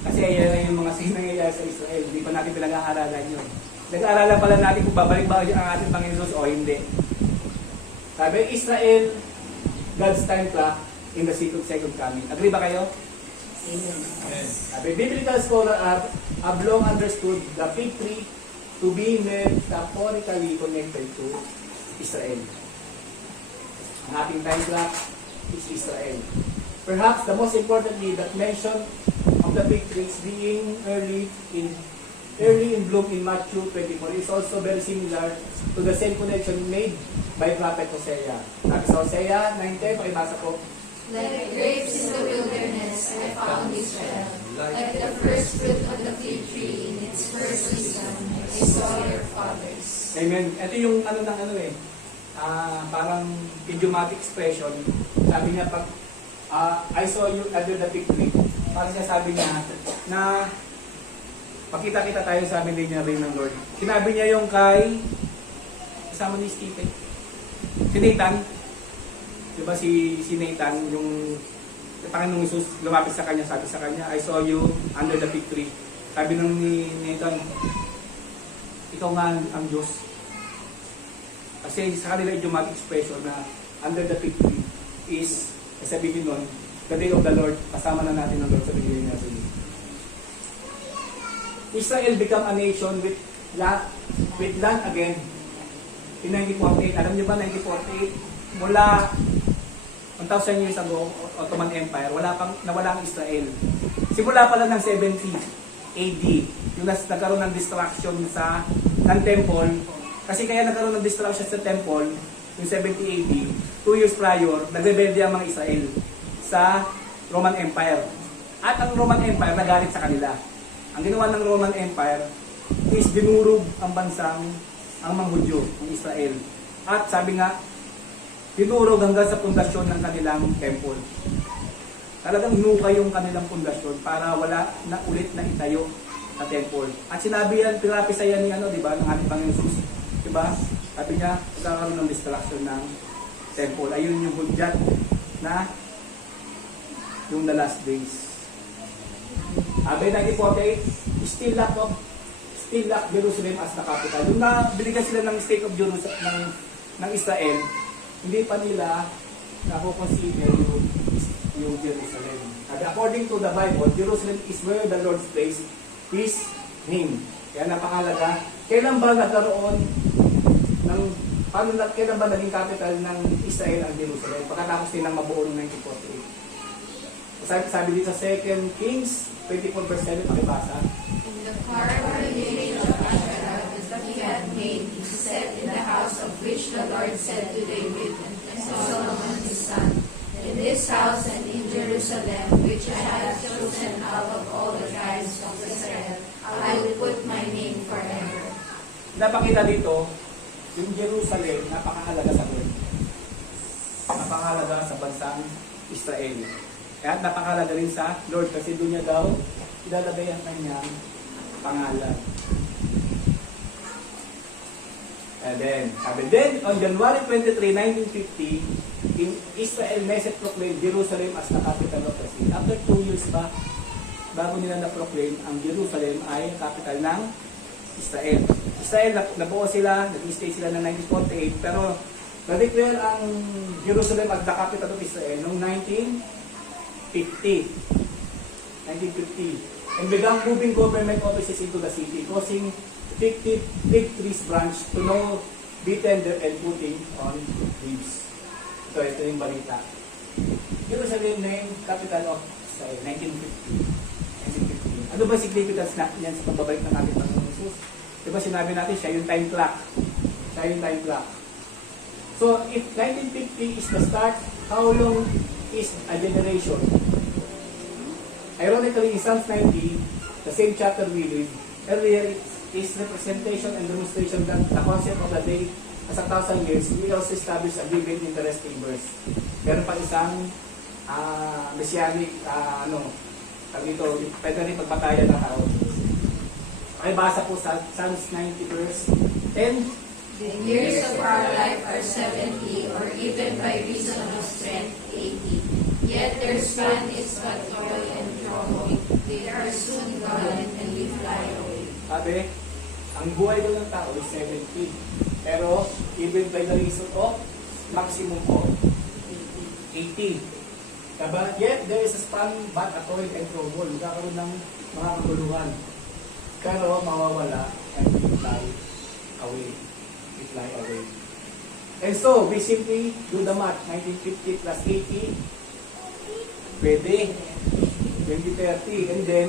kasi ayan yung mga nangyayari sa Israel. Di pa natin pinag-aaralan yun. Nag-aaralan pala natin kung babalik ba ang ating Panginoon o hindi. Sabi, Israel God's time clock in the second coming. Agree ba kayo? Amen. The biblical scholars have long understood the fig tree to be metaphorically connected to Israel. Ang ating time clock is Israel. Perhaps the most importantly, that mention of the fig tree being early in bloom in Matthew 24 is also very similar to the same connection made by Prophet Hosea. Sabi sa Hosea 9:10, pakibasa ko. Like grapes in the wilderness, I found Israel. Like the first fruit of the fig tree in its first season, I saw your fathers. Amen. Ito yung parang idiomatic expression. Sabi niya pag I saw you under the fig tree. Parang siya sabi niya na pakita-kita tayo, sabi din niya rin ng Lord. Sinabi niya yung kay kasama ni Stephen. Si Nathan. Diba si Nathan, yung Panginoong Isus, lumapit sa kanya, sabi sa kanya, I saw you under the fig tree. Sabi nung ni Nathan, ikaw nga ang Diyos. Kasi sa kanila idiomatic expression na under the fig tree is, sabihin nun, the day of the Lord, kasama na natin ang Lord sa bigay natin. Israel become a nation with land again in 1948. Alam niyo ba, 1948, mula 1,000 years ago, Ottoman Empire, nawala ang Israel. Simula pala ng 70 AD, yung nagkaroon ng destruction ng temple. Kasi kaya nagkaroon ng destruction sa temple, yung 70 AD, 2 years prior, nagrebelde ang mga Israel sa Roman Empire. At ang Roman Empire nagalit sa kanila. Ang ginawa ng Roman Empire is dinurog ang mga Hudyo, ang Israel. At sabi nga, dinurog hanggang sa pundasyon ng kanilang temple. Talagang hinukay yung kanilang pundasyon para wala na ulit na itayo na temple. At sinabi yan, pinapisa yan ni di ba, ng ating Panginoon Jesus. Di ba? Sabi niya, magkakaroon ng destruction ng temple. Ayun yung hudyat na yung the last days. By 1948, still lock Jerusalem as the capital. Yung binigyan sila ng state of Jerusalem ng Israel, hindi pa nila nakukonsider yung Jerusalem. According to the Bible, Jerusalem is where the Lord's place is name. Kaya napakalaga. Kailan ba nagkaroon kailan ba naging capital ng Israel ang Jerusalem? Pagkatapos nilang mabuo noong 1948. Sabi dito sa 2 Kings 24 verse 7, pakibasa. In the carved image of Asherah that he had made, he set in the house of which the Lord said to David and Solomon his son, in this house and in Jerusalem, which I have chosen out of all the tribes of Israel, I will put my name forever. Napakita dito, yung Jerusalem, napakahalaga sa Lord. Napakahalaga sa bansang Israel. Kaya napakahalaga rin sa Lord kasi doon niya daw ilalagay ang kanyang pangalan. And then, on January 23, 1950, in Israel, Knesset proclaimed Jerusalem as the capital of the city. After 2 years bago nila na-proclaim, ang Jerusalem ay capital ng Israel. Israel, nabuo sila, nag-stay sila ng 1948, pero na-declare ang Jerusalem as the capital of Israel noong 1950. And began moving government offices into the city, causing fig trees branch to now be tender and putting on leaves. Ito yung balita. Jerusalem named capital of Israel, 1950. Ano ba significance niyan sa pagbabalik ng ating Panginoon Jesus? Diba sinabi natin siya yung time clock. So, if 1950 is the start, how long is a generation? Ironically, in Psalms 90, the same chapter we read, earlier is representation and demonstration that the concept of the day as 1,000 years will also establish a given interesting verse. Meron pa isang messianic, pwede rin pagpatayan ng tao. Ay basa po sa Psalms 90 verse 10. The years of our life are 70, or even by reason of strength, 80. Yet their span is but toil and trouble. They are soon gone and we fly away. Sabi, ang buhay ko ng tao is 70. Pero, even by the reason of maximum of 80. But yet, there is a span, but a toil and trouble. Magkakaroon ng mga kaguluhan. Pero mawawala and we fly away. We fly away. And so, we simply do the math. 1950 plus 80. Pwede. 2030. And then,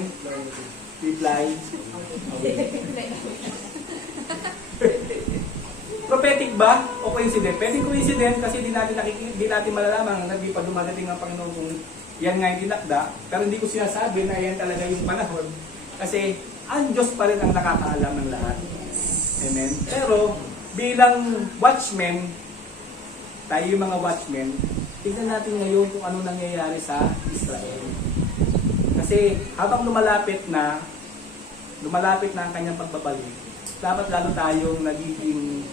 we fly away. Prophetic ba o coincident? Pwedeng coincident kasi di natin malalaman na di pa dumadating ang Panginoon kung yan nga yung tinakda. Pero hindi ko sinasabi na yan talaga yung panahon. Kasi ang Diyos pa rin ang nakakaalam ng lahat. Amen? Pero bilang watchmen, tayo yung mga watchmen, tignan natin ngayon kung ano nangyayari sa Israel. Kasi habang lumalapit na ang kanyang pagbabalik, dapat lalo tayong nagiging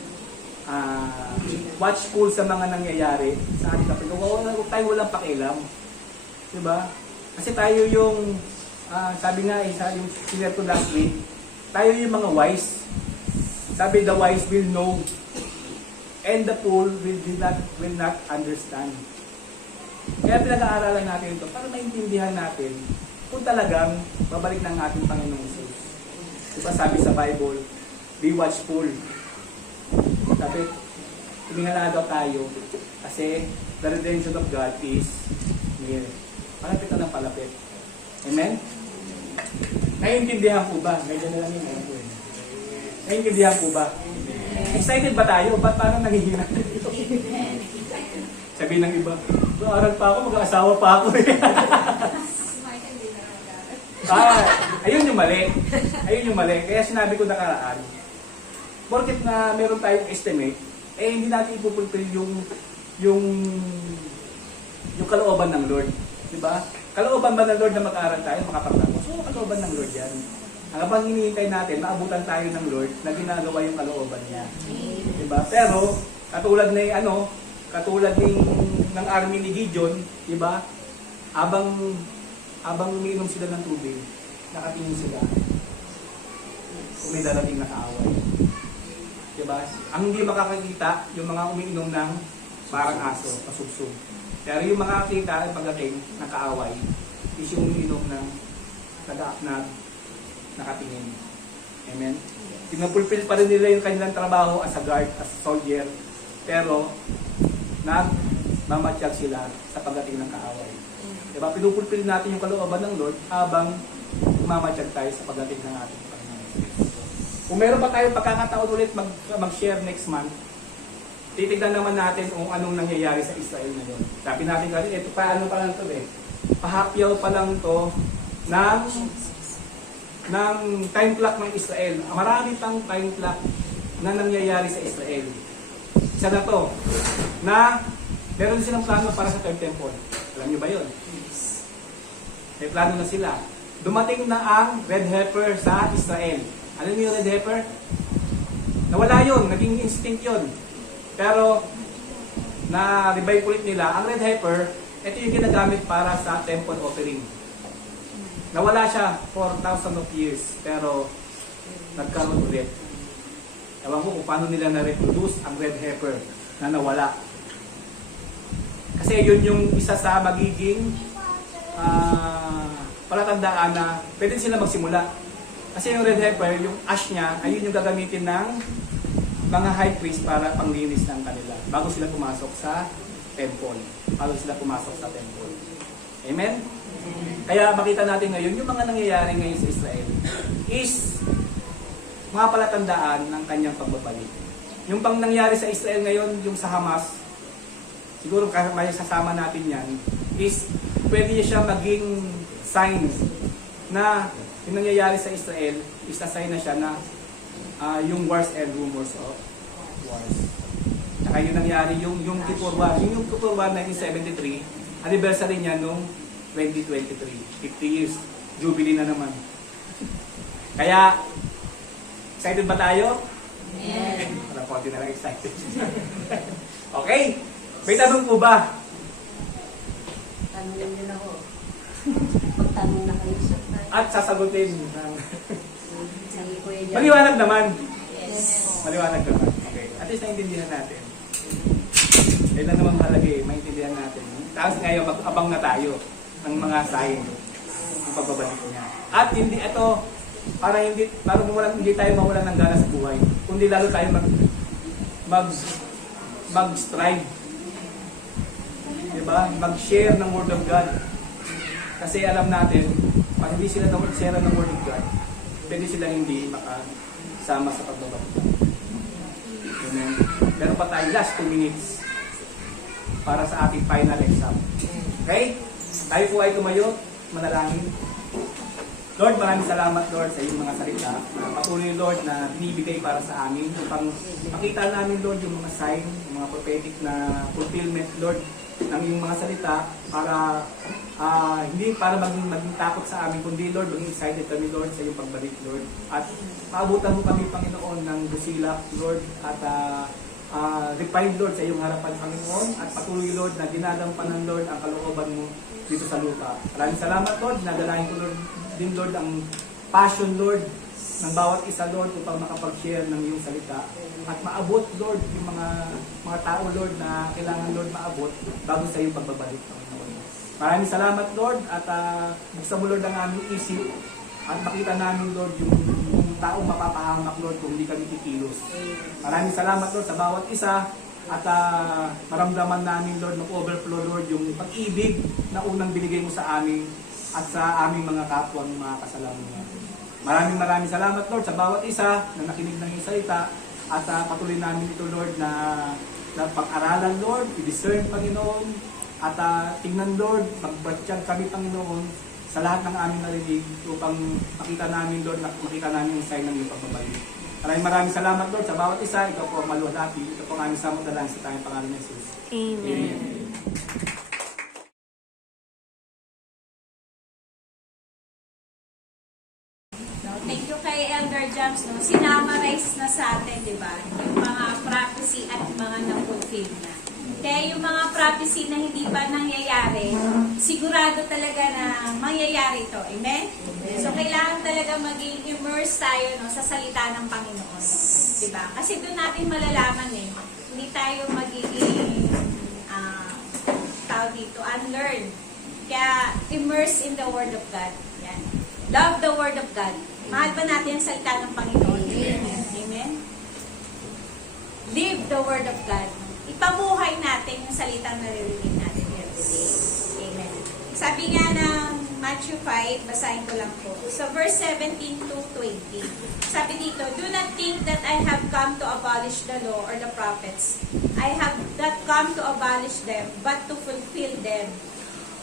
watchful sa mga nangyayari sa ating kapatid. Huwag tayo walang pakialam. Diba? Kasi tayo yung, sabi nga sa yung senior ko last week, tayo yung mga wise. Sabi, the wise will know and the fool will not understand. Kaya pinag-aaralan natin ito para maintindihan natin kung talagang babalik ng ating Panginoong Jesus. Diba sabi sa Bible, be watchful. Sabi, tumingala daw tayo kasi the redemption of God is near. Palapit na ng palapit. Amen? Naiintindihan po ba? Medyo na lang yun. Naiintindihan po ba? Excited ba tayo? Ba't parang nangihina? Sabi ng iba, mag-aaral pa ako, mag-aasawa pa ako. Ayun yung mali. Ayun yung mali. Kaya sinabi ko nakaraan, porket na meron tayong estimate, hindi natin ipupulpil yung kalooban ng Lord. Diba? Kalooban ba ng Lord na mag-aaral tayo, makapagtapos? So, kalooban ng Lord yan. Habang hinihintay natin, maabutan tayo ng Lord na ginagawa yung kalooban niya. Diba? Pero, katulad ng army ni Gideon, diba? Habang umiinom sila ng tubig, nakatingin sila. Kung may darating na kaaway. Diba? Ang hindi makakakita, yung mga umiinom ng parang aso, pasubsub. Pero yung makakakita, ang pagdating ng kaaway, is yung umiinom ng nakatingin. Amen? Pinapulpil pa rin nila yung kanilang trabaho as a guard, as a soldier. Pero, nagmamatsyag sila sa pagdating ng kaaway. Diba? Pinupulpil natin yung kalooban ng Lord habang mamatsyag tayo sa pagdating ng ating Panginoon. Kung meron pa tayong pagkakataon ulit mag-share next month, titignan naman natin kung anong nangyayari sa Israel ngayon. Sabi natin kasi, ito paano pa lang ito pahapyaw pa lang ito ng time clock ng Israel. Marami pang time clock na nangyayari sa Israel. Isa na to, na meron silang plano para sa third temple. Alam niyo ba yun? May plano na sila. Dumating na ang red heifer sa Israel. Alam niyo yung red heifer? Nawala yun, naging instinct yun. Pero, na-revive ulit nila, ang red heifer, ito yung ginagamit para sa temple offering. Nawala siya for thousands of years, pero nagkaroon ulit. Ewan ko kung paano nila na-reproduce ang red heifer na nawala. Kasi yun yung isa sa magiging palatandaan na pwede sila magsimula. Kasi yung red heifer, yung ash niya, ayun yung gagamitin ng mga high priest para panglinis ng kanila bago sila pumasok sa temple. Bago sila pumasok sa temple. Amen? Kaya makita natin ngayon, yung mga nangyayari ngayon sa Israel is mga palatandaan ng kanyang pagbabalik. Yung pang nangyari sa Israel ngayon, yung sa Hamas, siguro may sasama natin yan, is pwede siya maging sign na yung nangyayari sa Israel is a sign na siya na yung wars and rumors of wars. Saka yung nangyari, yung Kippur War. Yung Kippur War 1973, anniversary niya nung 2023. 50 years. Jubilee na naman. Kaya, excited ba tayo? Amen. Parang konti na lang excited. Okay? May tanong po ba? Tanungin din ako. Pagtanong na kayo sa tayo. At sasagutin. Si Kuya Jan. Maliwanag naman. Yes. Maliwanag naman. Okay. At least naintindihan natin. Kaya lang naman mahalaga maintindihan natin. Tapos ngayon, mag-abang na tayo ng mga sign ng pagbabalik niya. At hindi ito, para hindi tayo mawalan ng gana sa buhay, kundi lalo tayo mag-strive. Diba? Mag-share ng Word of God. Kasi alam natin, pag hindi sila share ng Word of God, pwede sila hindi makasama sa pagbabalik. Amen. Meron pa tayo last 2 minutes para sa ating final exam. Okay? Tayo po ay tumayo, manalangin. Lord, maraming salamat, Lord, sa iyong mga salita. Patuloy, Lord, na binibigay para sa amin upang makita namin, Lord, yung mga sign, yung mga prophetic na fulfillment, Lord, ng iyong mga salita para hindi para maging takot sa amin, kundi, Lord, maging excited kami, Lord, sa iyong pagbalik, Lord. At maabutan mo kami, Panginoon, ng busilak, Lord, at refined, Lord, sa iyong harapan, Panginoon. At patuloy, Lord, na dinadampanan, Lord, ang kalooban mo dito sa lupa. Maraming salamat, Lord. Nadalahin ko, Lord, din, Lord, ang passion, Lord, ng bawat isa, Lord, upang makapag-share ng iyong salita. At maabot, Lord, yung mga tao, Lord, na kailangan, Lord, maabot bago sa iyong pagbabalik, Panginoon. Maraming salamat, Lord, at buksan mo, Lord, ang aming isip at makita namin, Lord, yung taong mapapahamak, Lord, kung hindi kami kikilos. Maraming salamat, Lord, sa bawat isa at maramdaman namin, Lord, mag-overflow, Lord, yung pag-ibig na unang binigay mo sa amin at sa aming mga kapwa ng mga kasalamuhan. Maraming salamat, Lord, sa bawat isa na nakinig ng iyong salita at patuloy namin ito, Lord, na pag-aralan, Lord, i-discern, Panginoon, at tingnan, Lord, magbatsyag kami, Panginoon, sa lahat ng aming narinig upang makita namin, Lord, makita namin yung sign ng iyong pagbabalik. Maraming salamat, Lord, sa bawat isa. Ikaw po ang maluwalhati. Ito po ang aming samot na lang sa tayong pangalan ng Jesus. Amen. Thank you kay Elder Jams, no? Sinamarize na sa atin, di ba? Yung mga prophecy at mga na-fulfill na. Kaya yung mga prophecy na hindi pa nangyayari, sigurado talaga na mangyayari ito. Amen? So, kailangan talaga maging immerse tayo, no, sa salita ng Panginoon. Di ba? Kasi doon natin malalaman hindi tayo magiging tawag dito, unlearn. Kaya, immerse in the Word of God. Yan. Love the Word of God. Mahal pa natin ang salita ng Panginoon. Amen? Live the Word of God. Ipabuhay natin yung salitang naririnig natin every day. Amen. Sabi nga ng Matthew 5, basahin ko lang po. So verse 17 to 20. Sabi dito, do not think that I have come to abolish the law or the prophets. I have not come to abolish them, but to fulfill them.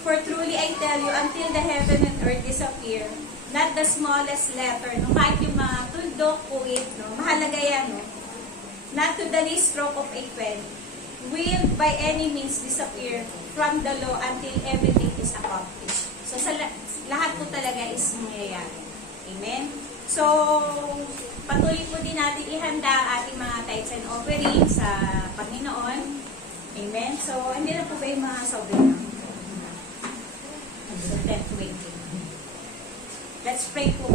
For truly I tell you, until the heaven and earth disappear, not the smallest letter, no, kahit yung mga tuldok, kuwit, no, mahalaga yan, no, not to the least stroke of a pen, will by any means disappear from the law until everything is accomplished. So, sa lahat po talaga is mangyayari. Amen? So, patuloy po din natin ihanda ang ating mga tithes and offerings sa Panginoon. Amen? So, hindi na po ba yung mga sobrang? So, 10:20. Let's pray po.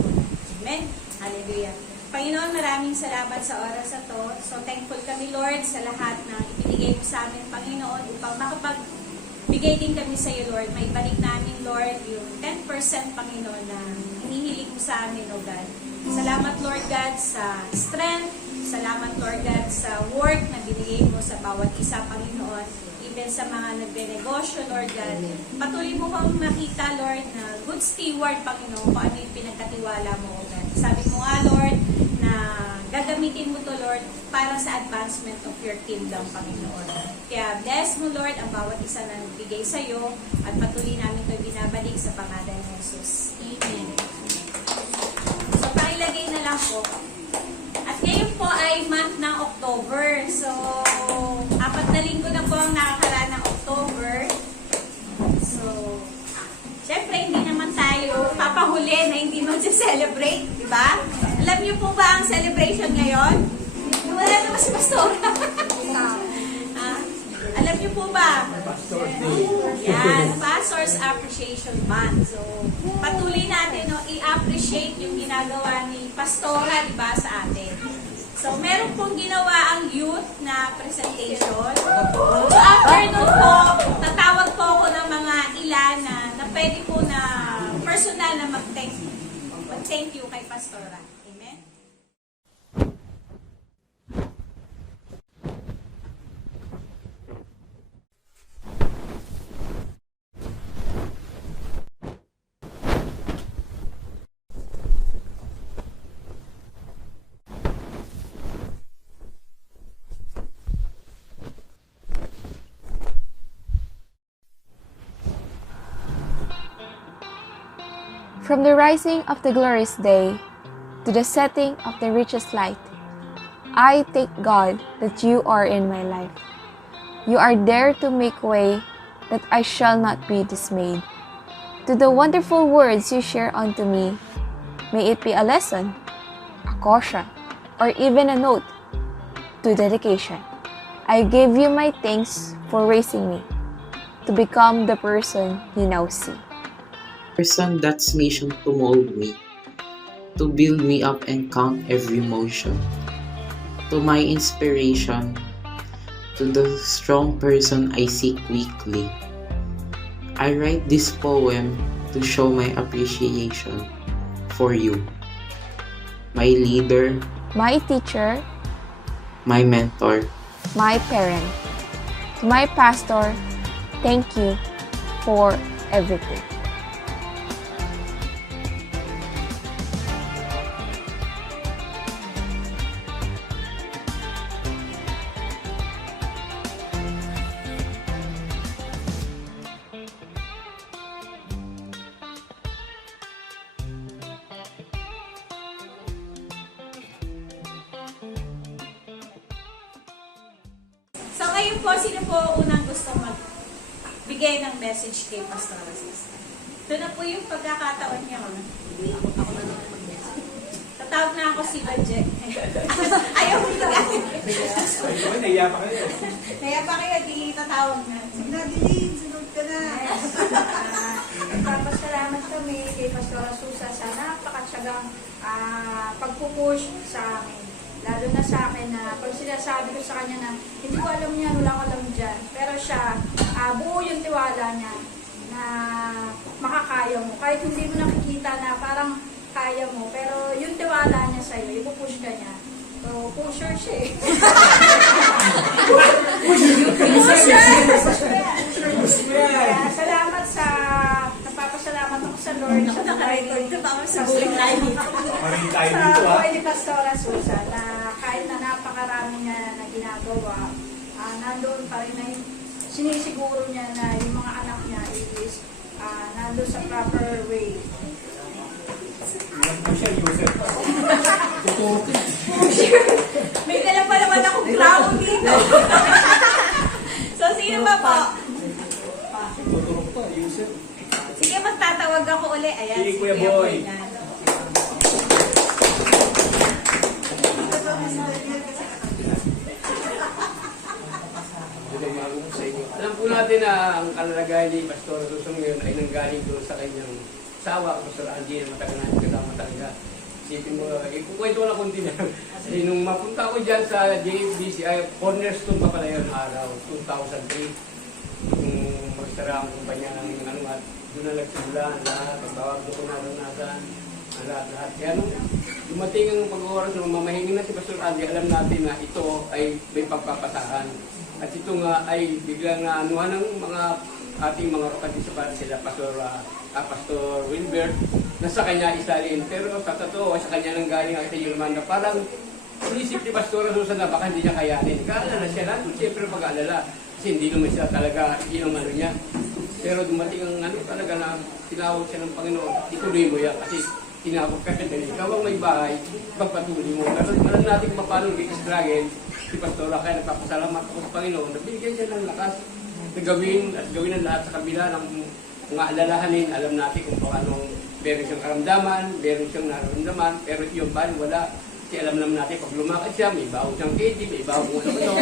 Amen? Hallelujah. Panginoon, maraming salamat sa oras na to. So, thankful kami, Lord, sa lahat na ibinigay mo sa amin, Panginoon, upang makapagbigay din kami sa iyo, Lord. May balik namin, Lord, yung 10%, Panginoon, na hinihilig mo sa amin, O God. Salamat, Lord God, sa strength. Salamat, Lord God, sa work na binigay mo sa bawat isa, Panginoon. Even sa mga nagbe-negosyo, Lord God. Patuloy mo kang makita, Lord, na good steward, Panginoon, kung ano yung pinagkatiwala mo, O God. Sabi mo nga, Lord, na gagamitin mo to, Lord, para sa advancement of your kingdom, Panginoon. Kaya bless mo, Lord, ang bawat isa na nagbigay sa iyo at patuloy namin ito binabalik sa pangalan ng Jesus. Amen. So, pakilagay na lang po. At ngayon po ay month ng October. So, 4 na linggo na po ang nakakaraan ng October. So, syempre, hindi naman tayo papahuli na hindi mag-celebrate, di ba? Alam niyo po ba ang celebration ngayon? Wala naman si Pastora. Alam niyo po ba? Yan, Pastor's Appreciation Month. So, patuloy natin i-appreciate yung ginagawa ni Pastora, di ba, sa atin. So, meron pong ginawa ang youth na presentation. So, after nun po, tatawag po ako ng Thank you kay Pastora. Amen? From the rising of the glorious day to the setting of the richest light, I thank God that you are in my life. You are there to make way that I shall not be dismayed. To the wonderful words you share unto me, may it be a lesson, a caution, or even a note to dedication. I give you my thanks for raising me to become the person you now see. Person that's mission to mold me, to build me up and count every motion, to my inspiration, to the strong person I seek weekly. I write this poem to show my appreciation for you, my leader, My teacher, my mentor. my parent, to my pastor, thank you for everything. So ngayon po, sino po unang gustong magbigay ng message kay Pastora Sis? Ito na po yung pagkakataon niya. Ako na naman mag-message. Tatawag na ako si Badje. Ayaw mo ito. Ay, naiya pa kayo. Kaya pa kayo, di tatawag na. Nabilin, sunod ka na. Nagpapasalamat kami kay Pastora Susa sa napakatsagang pagpupush sa amin. Lalo na sa akin na pag sinasabi ko sa kanya na hindi ko alam niya, wala ko alam dyan. Pero siya, buo yung tiwala niya na makakaya mo. Kahit hindi mo nakikita na parang kaya mo, pero yung tiwala niya sa'yo, ipupush ka niya. So, pusher siya eh. Kaya salamat sa, nagpapasalamat ako sa Lord sa buhay Sa buhay tayo. Maraming tayo sa dito ha. buhay ni Pastora Susa na kahit na napakarami niya na ginagawa, nandoon pa rin na sinisiguro niya na yung mga anak niya is nandoon sa proper way. Ano siya, user pa. May dala pa naman akong crown dito. So, sino ba po? Tuturok pa, user. Sige, magtatawag ako uli. Ayan, Sige, si Kuya Boy. Yan. Alam po natin na ang kalalagayan ni Pastor Susong ngayon ay nanggaling doon sa kanyang sawa, Pastor Angie, na matagal natin kasama talaga. Isipin mo, ikukwento ko na kunti na. Nung mapunta ko dyan sa JFBC, cornerstone pa pala yun araw, 2003. Nung magsara ang kumpanya ng ano at doon na nagsimula ang lahat, pagbawag doon ko naranasan, ang lahat-lahat. Kaya nung dumating ang pag-oras na mamahingin na si Pastor Angie, alam natin na ito ay may pagpapasahan. At ito nga ay biglang naanuhan ng mga ating mga kapatid sa para sila, Pastor Wilbert, na sa kanya isalin. Pero sa totoo, sa kanya nang galing ang kayulman na parang inisip ni Pastor Susan na baka hindi niya kayanin. Kaalala siya na, siyempre pag-aalala. Kasi hindi naman siya talaga, hindi yung ano niya. Pero dumating ang ano talaga na tinawag siya ng Panginoon, ituloy mo yan. Kasi tinawag ka na ikaw ang may bahay, pagpatuloy mo. Pero alam natin kung paano nag-struggle si Pastora, kaya nagpapasalamat ako sa Panginoon, nabigyan siya ng lakas na gawin at gawin ang lahat sa kabila ng mga alalahanin. Alam natin kung paano meron siyang karamdaman, meron siyang nararamdaman, pero yung bali wala. Kasi alam naman natin, pag lumakad siya, may baho siyang candy, may baho kung ano-ano.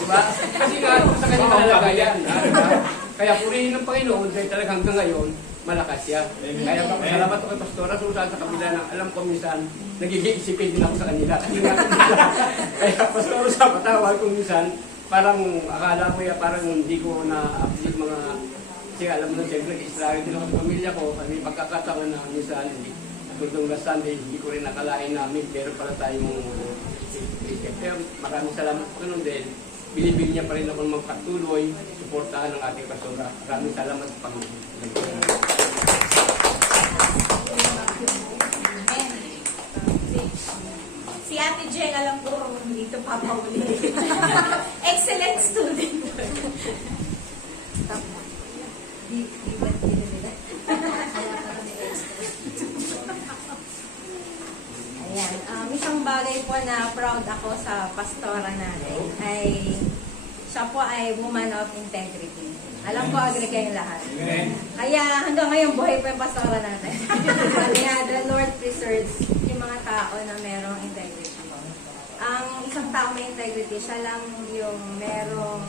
Diba? Kasi nga, sa kanyang kalagayan. Kaya purihin ng Panginoon, dahil talaga hanggang ngayon, malakas siya. Kaya salamat ako kay Pastora Susan sa kabila ng alam ko minsan, nagiging-isipin din ako sa kanila. Kasi nga, kaya Pastora Susan, patawag ko minsan, parang akala ko ya parang hindi ko na-update mga, kasi alam mo na siyempre, nag-struggle din ako sa pamilya ko, may pagkakataon na minsan, hindi, Tutong last Sunday, hindi ko rin nakalain namin, pero pala tayong kaya maraming salamat po ganun din. Bilibig niya pa rin ako magpatuloy, suportahan ng ating pastora. Maraming salamat sa Panginoon. Amen. Si Ate Jeng, alam ko, dito papauli. Excellent student. Ayan. Isang bagay po na proud ako sa pastora natin ay siya po ay woman of integrity. Alam ko, agree kayong lahat. Kaya hanggang ngayon, buhay po yung pastora natin. Kaya the Lord preserves yung mga tao na merong integrity. Ang isang tao may integrity, siya lang yung merong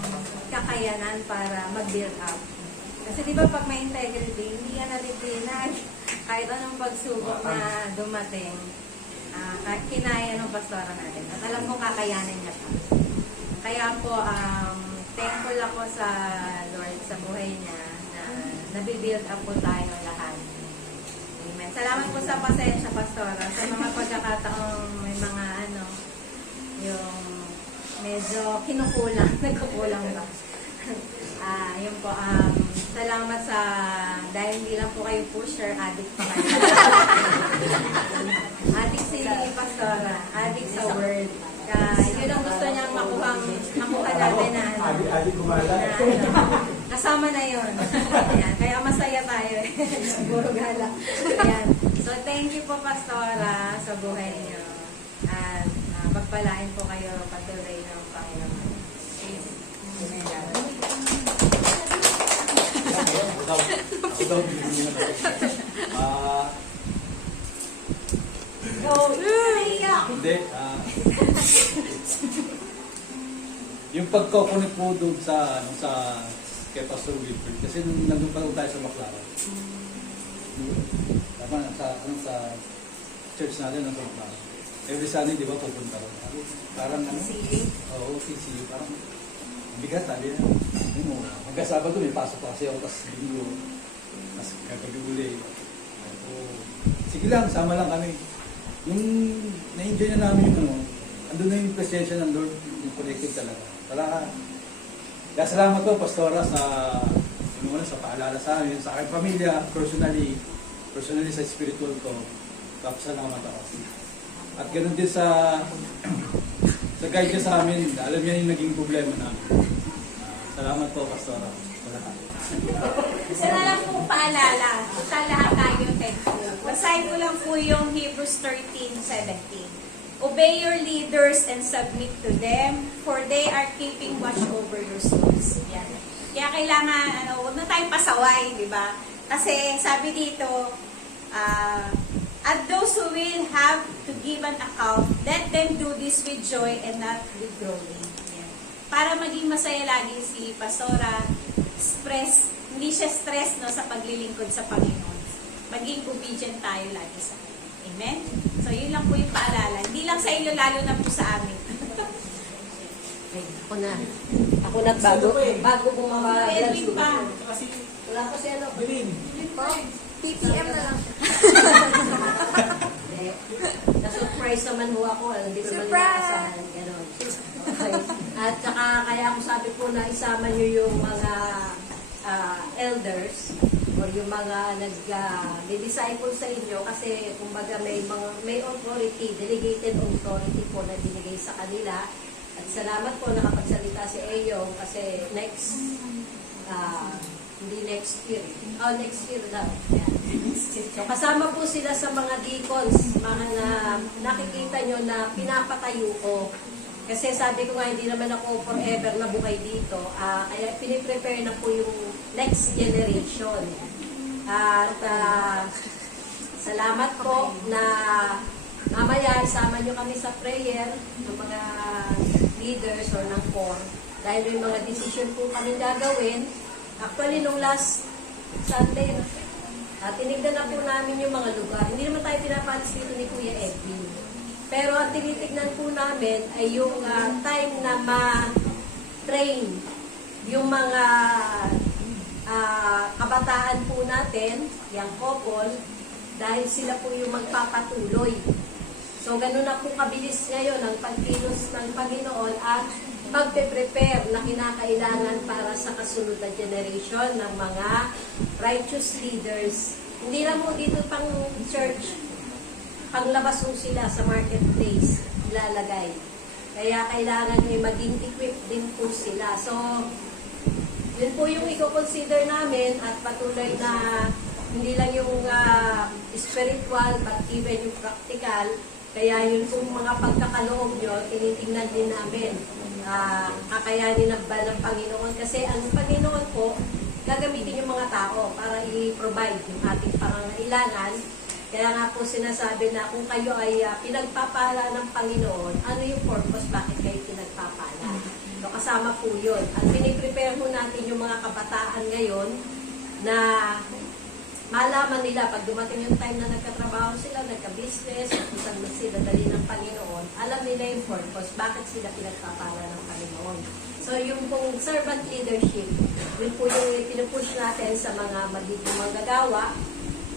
kakayanan para mag-build up. Kasi di ba pag may integrity, hindi ka nalitinan. Kahit anong pagsubok na dumating, kinaya ng pastora natin. At alam ko kakayanin niya siya. Kaya po, thankful ako sa Lord sa buhay niya na nabibuild up po tayo lahat. Amen. Salamat po sa pasensya, pastora. Sa mga pagkakataong may mga yung medyo kinukulang, nagkukulang ba? Yun po, salamat sa, dahil hindi lang po kayo pusher, addict pa kayo. Addict si Pastora, addict sa word. Yun ang gusto niyang makuha natin na kasama na yun. Ayan, kaya masaya tayo eh. Puro gala. Ayan. So, thank you po, Pastora, sa buhay niyo. At pagpalain po kayo patuloy ng Panginoon. Hindi. Yung pagkukunik po doon sa kay Pastor Wilfred, kasi nung nandun pa tayo sa Baclaran. Tama, sa church natin nasa Baclaran. Every Sunday, di ba, pupunta ron. Parang oo, CCU. Parang bigat, sabi na. Hanggang Sabado, may pasok pa kasi ako, tapos Linggo, tapos kagabi uli. Sige lang, sama lang kami. Yung na-enjoy na namin yung andun na yung presensya ng Lord, yung connected talaga. Kaya salamat po, Pastora, sa paalala sa amin, sa aking pamilya, personally sa spiritual ko. Tapos salamat ako. At ganoon din sa guide niya sa amin, alam niya yung naging problema namin. Salamat po, Pastora. Isa na lang pong paalala, sa lahat tayo thankful. Basahin ko lang po yung Hebrews 13:17. Obey your leaders and submit to them, for they are keeping watch over your souls. Yan. Kaya kailangan, huwag na tayong pasaway, di ba? Kasi sabi dito, at those who will have to give an account, let them do this with joy and not with groaning. Yan. Para maging masaya lagi si Pastora, hindi siya stress sa paglilingkod sa Panginoon. Maging obedient tayo lagi sa Kanya. Amen? So, yun lang po yung paalala. Hindi lang sa inyo, lalo na po sa amin. Ako na bago bumaba. Edwin pa. Wala kasi PPM na lang. Na-surprise naman ho ako. Hindi ko naman Surprise! inaasahan. Ganon. Okay. At saka kaya ako sabi po na isama nyo yung mga elders or yung mga nag-disciple sa inyo kasi kumbaga may authority, delegated authority po na binigay sa kanila. At salamat po nakapagsalita si Eyo kasi hindi next year. Next year na. Yan. So, kasama po sila sa mga deacons, mga nakikita nyo na pinapatayo ko. Kasi sabi ko nga, hindi naman ako forever na buhay dito. Kaya piniprepare na po yung next generation. At salamat po na mamaya isama nyo kami sa prayer ng mga leaders or ng core. Dahil may mga decision po kami gagawin. Actually, nung last Sunday, tinignan na po namin yung mga lugar. Hindi naman tayo pinapalis dito ni Kuya Edwin. Pero ang tinitignan po namin ay yung time na ma-train yung mga kabataan po natin, yung couple, dahil sila po yung magpapatuloy. So, ganun na po kabilis ngayon ang pagkilos ng Panginoon at magpe-prepare na kinakailangan para sa kasunod na generation ng mga righteous leaders. Hindi lang po dito pang church, panglabas po sila sa marketplace, ilalagay. Kaya kailangan may maging equipped din po sila. So, yun po yung i-consider namin at patuloy na hindi lang yung spiritual but even yung practical. Kaya yun pong mga pagkakaloob nyo, tinitingnan din namin. Kakayanin na ba ng Panginoon? Kasi ang Panginoon po, gagamitin yung mga tao para i-provide yung ating pangangailangan. Kaya nga po sinasabi na kung kayo ay pinagpapala ng Panginoon, ano yung purpose, bakit kayo pinagpapala? So kasama po yun. At piniprepare mo natin yung mga kabataan ngayon na malaman nila pag dumating yung time na nagkatrabaho sila, nagka-business, kung saan sila dali ng Panginoon, alam nila yung purpose, bakit sila pinagpapala ng Panginoon. So yung pong servant leadership, yun po yung pinupush natin sa mga magiging manggagawa.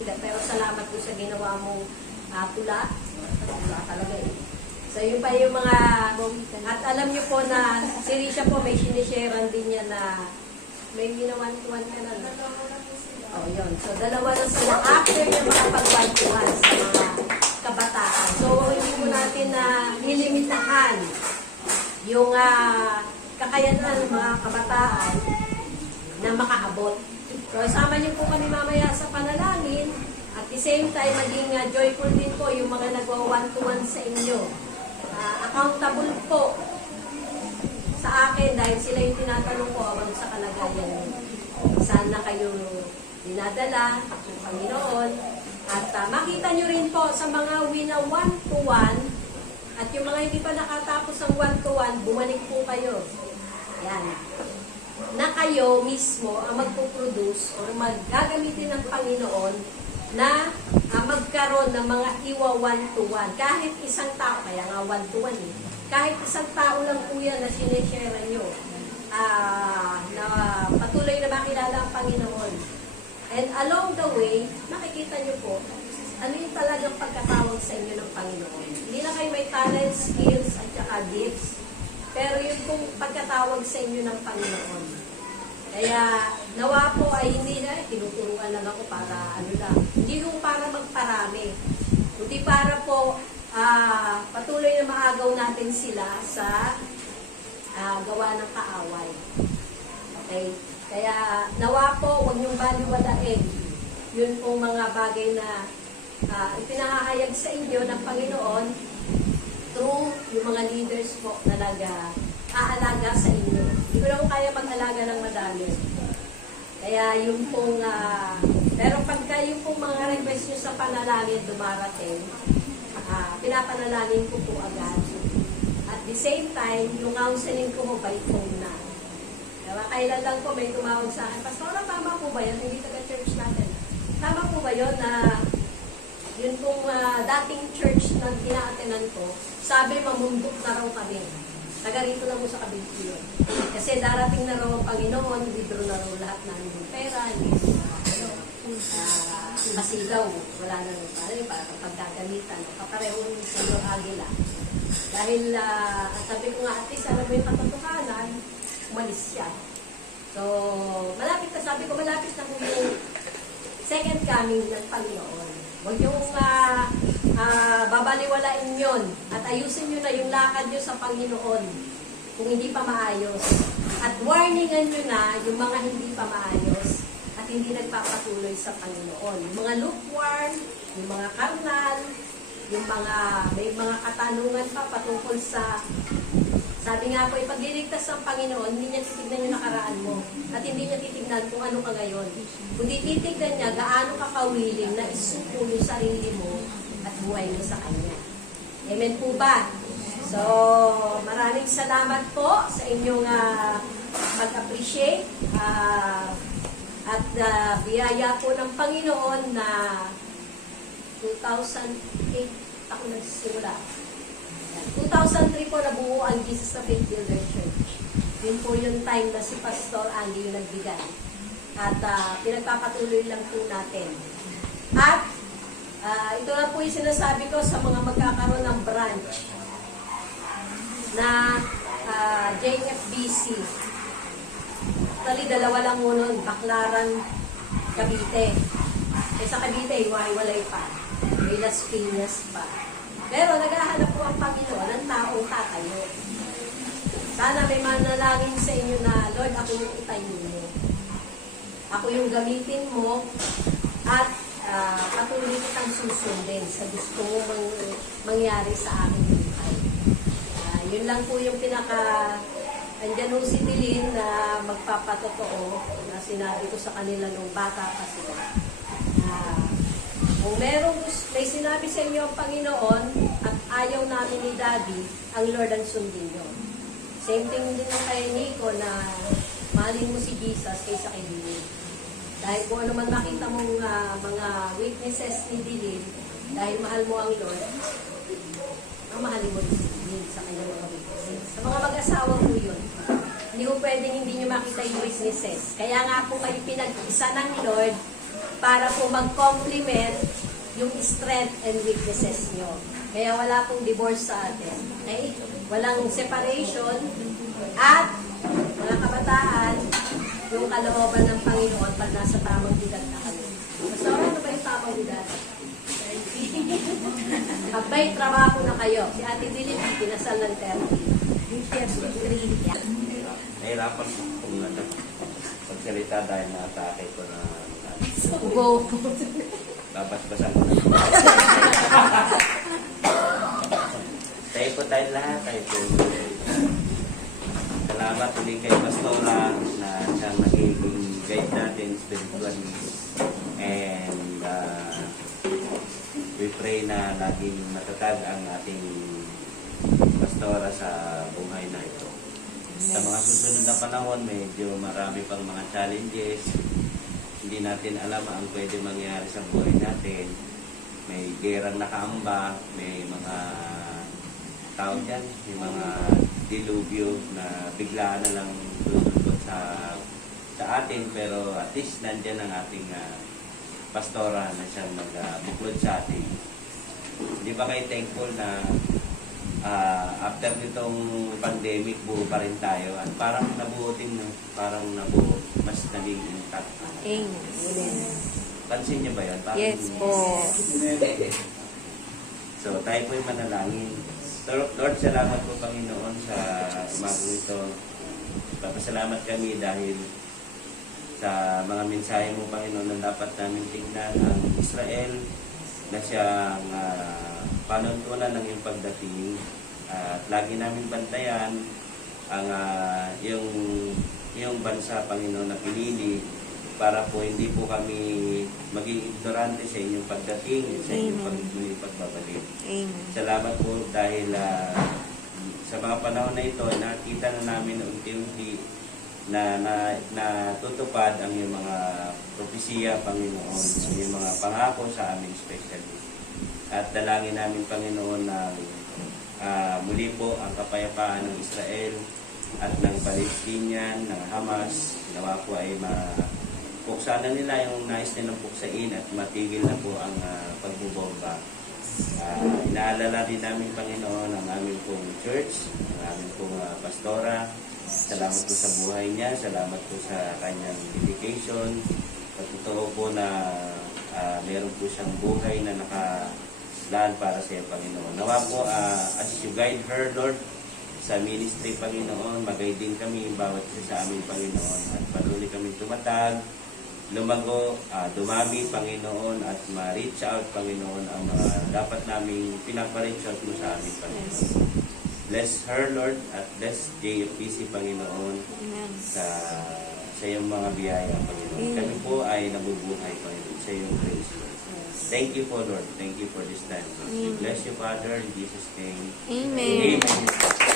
Pero salamat po sa ginawa mong tula. Tula talaga eh. So yun pa yung mga, at alam nyo po na si Risha po may sinisharean din niya na may ginawan-tuwan ka na. Oh, yun. So, dalawa na sila after yung mga pagwantuhan sa mga kabataan. So, hindi mo natin na nilimitahan yung kakayanan ng mga kabataan na makaabot. So, sama niyo po kami mamaya sa panalangin at the same time, maging joyful din po yung mga nagwa-one-to-one sa inyo. Accountable po sa akin dahil sila yung tinatanong ko about sa kalagayan. Saan na kayo dinadala ng Panginoon at makita nyo rin po sa mga wina one-to-one at yung mga hindi pa nakatapos ng one-to-one, bumalik po kayo. Yan. Na kayo mismo ang magpuproduce o maggagamitin ng Panginoon na magkaroon ng mga iwa one-to-one. Kahit isang tao, kaya nga one-to-one eh, kahit isang tao lang po yan na sinishare nyo na patuloy na makilala ang Panginoon. And along the way, makikita nyo po, ano yung talagang pagkatawag sa inyo ng Panginoon. Hindi na kayo may talent, skills, at saka gifts, pero yun pong pagkatawag sa inyo ng Panginoon. Kaya, nawa po ay hindi na, tinuturuan lang ako para ano lang, hindi yung para magparami, kundi para po patuloy na maagaw natin sila sa gawa ng kaaway. Okay? Kaya nawa po, huwag niyong baliwalain yun pong mga bagay na ipinahahayag sa inyo ng Panginoon through yung mga leaders po na nag-aalaga sa inyo. Hindi ko na kung kaya mag-alaga ng madami. Kaya yung pong, pero pagka yung pong mga request nyo sa panalangin dumarating, pinapanalangin ko po agad. At the same time, yung counseling ko by phone na. Kaya kailan lang po may tumawag sa akin, Pastora, tama po ba yan? Hindi taga-church natin. Tama po ba yun na yun pong dating church na ina-attenan ko, sabi mamundok na raw kami. Taga rito lang mo sa Kabigyo. Kasi darating na raw ang Panginoon, withdraw na raw lahat namin yung pera, kasi daw, wala na rin para pagkagamitan, kaparehong sa iyo agila. Dahil, sabi ko nga, at least, alam mo yung katotohanan, umalis siya. So, malapit na, sabi ko, malapit na kung yung second coming ng Panginoon. Huwag yung babaliwalain yun at ayusin nyo na yung lakad nyo sa Panginoon kung hindi pa maayos. At warningan nyo na yung mga hindi pa maayos at hindi nagpapatuloy sa Panginoon. Yung mga lukewarm, yung mga karnal, yung mga, may mga katanungan pa patungkol sa, sabi nga po, ipagliligtas ng Panginoon, hindi niya titignan yung nakaraan mo. At hindi niya titignan kung ano ka ngayon. Kundi titignan niya gaano ka kawiling na isuko yung sarili mo at buhay mo sa Kanya. Amen po ba? So, maraming salamat po sa inyong mag-appreciate at biyaya po ng Panginoon na 2008 ako nagsisimula. 2003 po nabuo ang Jesus na Faith Builder Church. Yun po yung time na si Pastor Andy yung nagbigay. At pinagpapatuloy lang po natin. At Ito na po yung sinasabi ko sa mga magkakaroon ng branch na JFBC. Actually, dalawa lang muna, Baclaran, Cavite. Sa Cavite, hiwa-hiwalay pa. May Las Piñas pa. Pero naghahanap po ang Panginoon ng taong tatayo. Sana may manalangin sa inyo na, Lord, ako yung itayo mo. Ako yung gamitin mo at patuloy kitang susundin sa gusto mo mangyari sa aking buhay. Yun lang po yung andyan po si Dilin na magpapatotoo na sinabi ko sa kanila nung bata pa sila. Kung may sinabi sa inyo ang Panginoon at ayaw namin ni Daddy, ang Lord ang sundin nyo. Same thing din ng kay Nico na mahalin mo si Jesus kaysa kay Dilin. Dahil kung ano man makita mong mga weaknesses ni Dilin, dahil mahal mo ang Lord, mahalin mo rin si Dilin sa kanyang mga weaknesses. Sa mga mag-asawa mo yun, hindi ko pwedeng hindi nyo makita yung weaknesses. Kaya nga po kayo pinag-isa ng Lord para po mag-complement yung strength and weaknesses nyo. Kaya wala pong divorce sa atin. Okay? Walang separation at mga kabataan, yung kalooban ng Panginoon pag nasa tamang edad na kami. Basta ano ba yung tamang edad? Abay, trabaho na kayo. Si Ate Dilip, pinasal ng 30. Nahirapan kung magsalita dahil na-atake ko na Go. babas-basan ko na. Tayo po tayo lahat. Tayo po. Salamat ulit kay Pastora na siyang naging guide natin spiritually. And we pray na laging matatag ang ating Pastora sa buhay na ito. Sa mga susunod na panahon, medyo marami pang mga challenges. Hindi natin alam ang pwede mangyari sa buhay natin. May gerang nakaamba, may mga tao dyan, may mga dilubyo na biglaan na lang tutulog sa atin. Pero at least nandyan ang ating pastora na siyang magbuklod sa atin. Hindi ba kayo thankful na after nitong pandemic, buo pa rin tayo at parang nabuo din, parang nabuo, mas naging intact. Amen. Pansin niyo ba yan? Parang Yes po. So, tayo po yung manalangin. Lord, salamat po Panginoon sa umagang ito. Papasalamat kami dahil sa mga mensahe mo Panginoon na dapat namin tignan ang Israel na siyang panuntunan ng iyong pagdating at lagi namin bantayan ang iyong bansa Panginoon na pinili para po hindi po kami maging ignorante sa inyong pagdating at sa inyong pagbabalik. Amen. Salamat po dahil sa mga panahon na ito nakita na namin unti-unti na tutupad ang iyong mga propesiya Panginoon, ang iyong mga pangako sa amin especially. At dalangin namin Panginoon na muli po ang kapayapaan ng Israel at ng Palestinian, ng Hamas, nawa po ay puksa na nila yung nais nilang puksain at matigil na po ang pagbubomba. Inaalala din namin Panginoon ang aming pong church, ang aming pong pastora. Salamat po sa buhay niya, salamat po sa kanyang dedication. Totoo po na meron po siyang buhay na nakalaan para sa iyo, Panginoon. Nawa po, as you guide her, Lord, sa ministry, Panginoon, mag-guide din kami bawat isa sa amin, Panginoon. At patuloy kami tumatag, lumago, dumami, Panginoon, at ma-reach out, Panginoon, ang mga dapat namin pinapa-reach out mo sa amin, Panginoon. Bless her, Lord, at bless JFPC, Panginoon, sa iyong mga biyaya, Panginoon. Kami po ay nabubuhay, Panginoon, sa iyong grace, Lord. Thank you po, Lord. Thank you for this time, Lord. Bless you, Father, in Jesus' name. Amen. Amen.